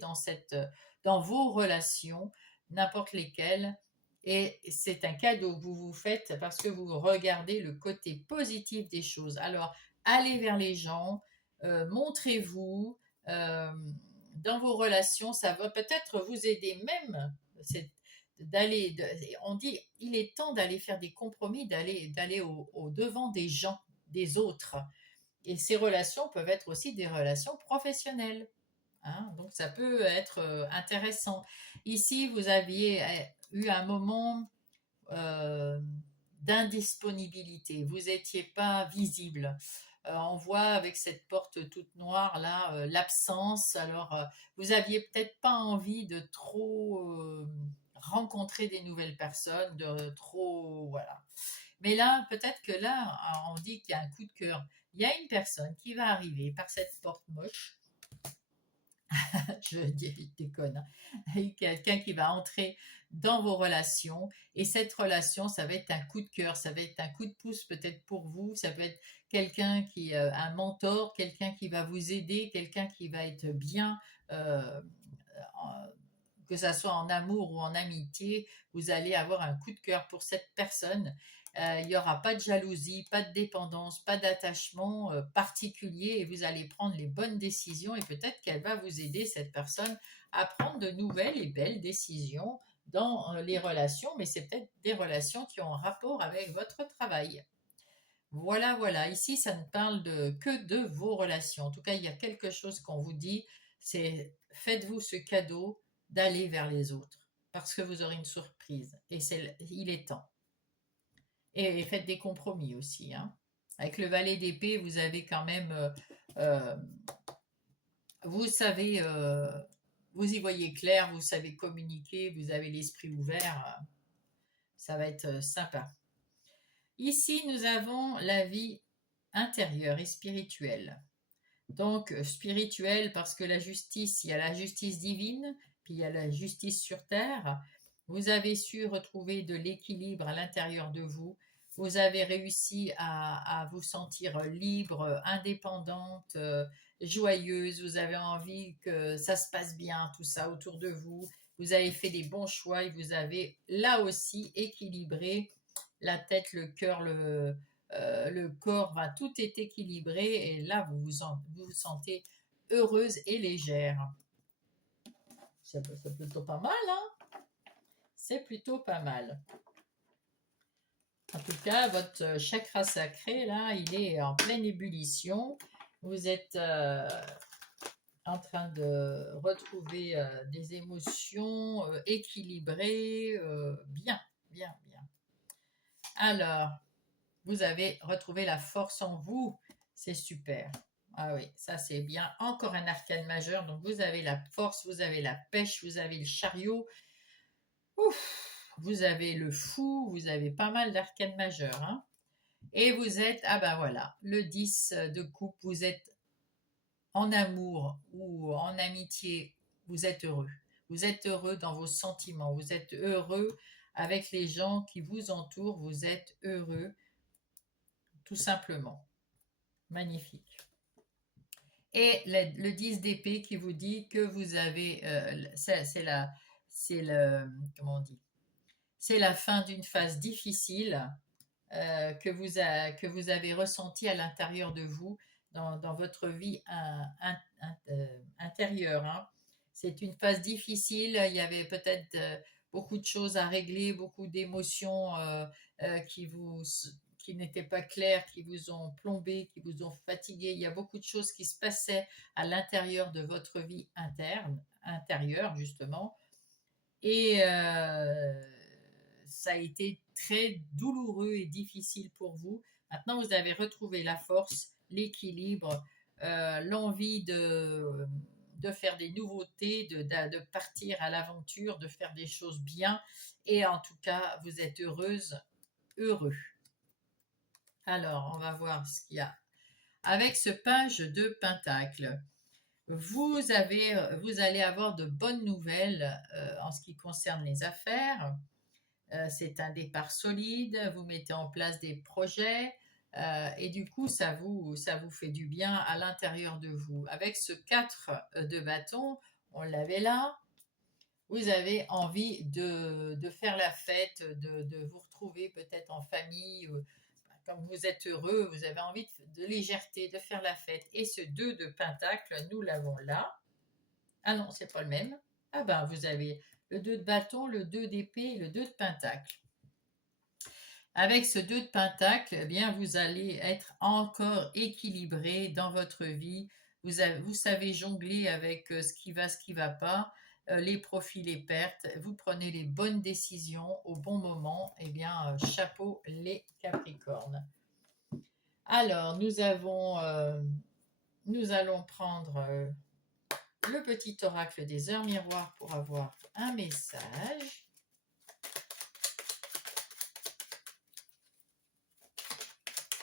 dans vos relations, n'importe lesquelles, Et c'est un cadeau que vous vous faites parce que vous regardez le côté positif des choses. Alors, allez vers les gens, montrez-vous euh, dans vos relations. Ça va peut-être vous aider même. C'est d'aller, on dit, il est temps d'aller faire des compromis, d'aller au devant des gens, des autres. Et ces relations peuvent être aussi des relations professionnelles. Hein, donc ça peut être intéressant. Ici, vous aviez eu un moment euh, d'indisponibilité. Vous n'étiez pas visible. On voit avec cette porte toute noire là l'absence. Alors, vous aviez peut-être pas envie de trop rencontrer des nouvelles personnes, de trop voilà. Mais là, peut-être que là, on dit qu'il y a un coup de cœur. Il y a une personne qui va arriver par cette porte moche. Je déconne, hein. Quelqu'un qui va entrer dans vos relations et cette relation, ça va être un coup de cœur, ça va être un coup de pouce peut-être pour vous, ça peut être quelqu'un qui, un mentor, quelqu'un qui va vous aider, quelqu'un qui va être bien, euh, que ça soit en amour ou en amitié, vous allez avoir un coup de cœur pour cette personne. Il n'y aura pas de jalousie, pas de dépendance, pas d'attachement particulier et vous allez prendre les bonnes décisions et peut-être qu'elle va vous aider, cette personne, à prendre de nouvelles et belles décisions dans les relations, mais c'est peut-être des relations qui ont un rapport avec votre travail. Voilà, voilà. Ici, ça ne parle que de vos relations. En tout cas, il y a quelque chose qu'on vous dit, c'est faites-vous ce cadeau d'aller vers les autres parce que vous aurez une surprise et il est temps. Et faites des compromis aussi, hein. Avec le valet d'épée, vous avez quand même, euh, vous savez, vous y voyez clair, vous savez communiquer, vous avez l'esprit ouvert, ça va être sympa. Ici, nous avons la vie intérieure et spirituelle. Donc, spirituelle parce que la justice, il y a la justice divine, puis il y a la justice sur terre. Vous avez su retrouver de l'équilibre à l'intérieur de vous. Vous avez réussi à vous sentir libre, indépendante, joyeuse. Vous avez envie que ça se passe bien, tout ça autour de vous. Vous avez fait des bons choix et vous avez là aussi équilibré la tête, le cœur, le corps, enfin, tout est équilibré et là, vous vous sentez heureuse et légère. C'est plutôt pas mal, hein? C'est plutôt pas mal. En tout cas, votre chakra sacré, là, il est en pleine ébullition. Vous êtes en train de retrouver des émotions équilibrées, bien, bien, bien. Alors, vous avez retrouvé la force en vous. C'est super. Ah oui, ça c'est bien. Encore un arcane majeur. Donc vous avez la force, vous avez la pêche, vous avez le chariot. Ouf, vous avez le fou, vous avez pas mal d'arcanes majeurs, hein. Et vous êtes, ah ben voilà, le 10 de coupe, vous êtes en amour ou en amitié, vous êtes heureux. Vous êtes heureux dans vos sentiments, vous êtes heureux avec les gens qui vous entourent, vous êtes heureux tout simplement. Magnifique. Et le 10 d'épée qui vous dit que vous avez, c'est le, comment on dit, c'est la fin d'une phase difficile que vous avez ressentie à l'intérieur de vous, dans votre vie intérieure, hein. C'est une phase difficile, il y avait peut-être beaucoup de choses à régler, beaucoup d'émotions qui qui n'étaient pas claires, qui vous ont plombé, qui vous ont fatigué. Il y a beaucoup de choses qui se passaient à l'intérieur de votre vie intérieure, justement. Et ça a été très douloureux et difficile pour vous. Maintenant, vous avez retrouvé la force, l'équilibre, l'envie de faire des nouveautés, de partir à l'aventure, de faire des choses bien. Et en tout cas, vous êtes heureuse, heureux. Alors, on va voir ce qu'il y a. Avec ce page de Pentacle, vous allez avoir de bonnes nouvelles en ce qui concerne les affaires. C'est un départ solide, vous mettez en place des projets et du coup, ça vous fait du bien à l'intérieur de vous. Avec ce 4 de bâton, on l'avait là. vous avez envie de faire la fête, de vous retrouver peut-être en famille, comme vous êtes heureux, vous avez envie de légèreté, de faire la fête. Et ce 2 de pentacle, nous l'avons là. Ah non, c'est pas le même. Ah ben, vous avez le 2 de bâton, le 2 d'épée et le 2 de pentacle. Avec ce 2 de pentacle, eh bien, vous allez être encore équilibré dans votre vie. Vous savez jongler avec ce qui va pas, les profits, les pertes. Vous prenez les bonnes décisions au bon moment. Eh bien, chapeau les Capricornes. Alors, nous allons prendre le petit oracle des heures miroirs pour avoir un message.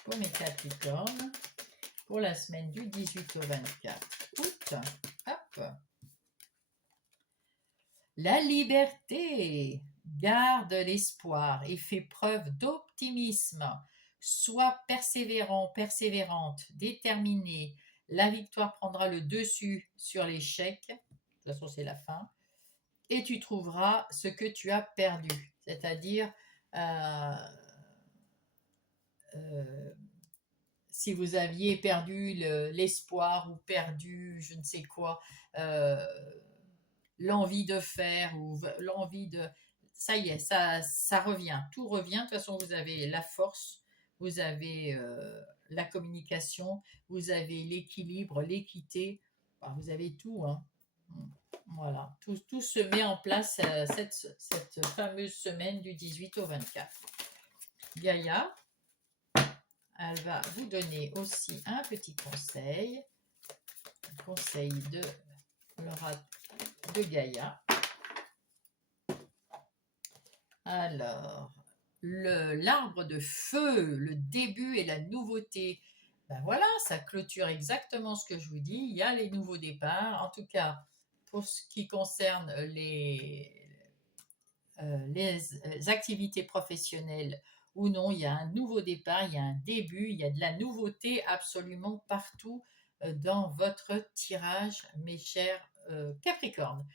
Pour mes Capricornes, pour la semaine du 18 au 24 août. Hop. La liberté. Garde l'espoir et fais preuve d'optimisme. Sois persévérant, persévérante, déterminé. La victoire prendra le dessus sur l'échec. De toute façon, c'est la fin. Et tu trouveras ce que tu as perdu. C'est-à-dire, si vous aviez perdu l'espoir ou perdu je ne sais quoi, l'envie de faire ou l'envie de... Ça y est, ça revient, tout revient. De toute façon, vous avez la force, vous avez la communication, vous avez l'équilibre, l'équité, enfin, vous avez tout, hein. Voilà, tout se met en place cette fameuse semaine du 18 au 24. Gaïa, elle va vous donner aussi un petit conseil, un conseil de Gaïa. Alors, l'arbre de feu, le début et la nouveauté. Ben voilà, ça clôture exactement ce que je vous dis. Il y a les nouveaux départs. En tout cas, pour ce qui concerne les activités professionnelles ou non, il y a un nouveau départ, il y a un début, il y a de la nouveauté absolument partout dans votre tirage, mes chers Capricornes.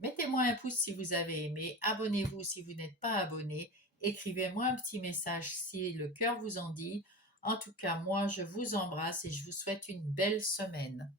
Mettez-moi un pouce si vous avez aimé, abonnez-vous si vous n'êtes pas abonné, écrivez-moi un petit message si le cœur vous en dit. En tout cas, moi, je vous embrasse et je vous souhaite une belle semaine.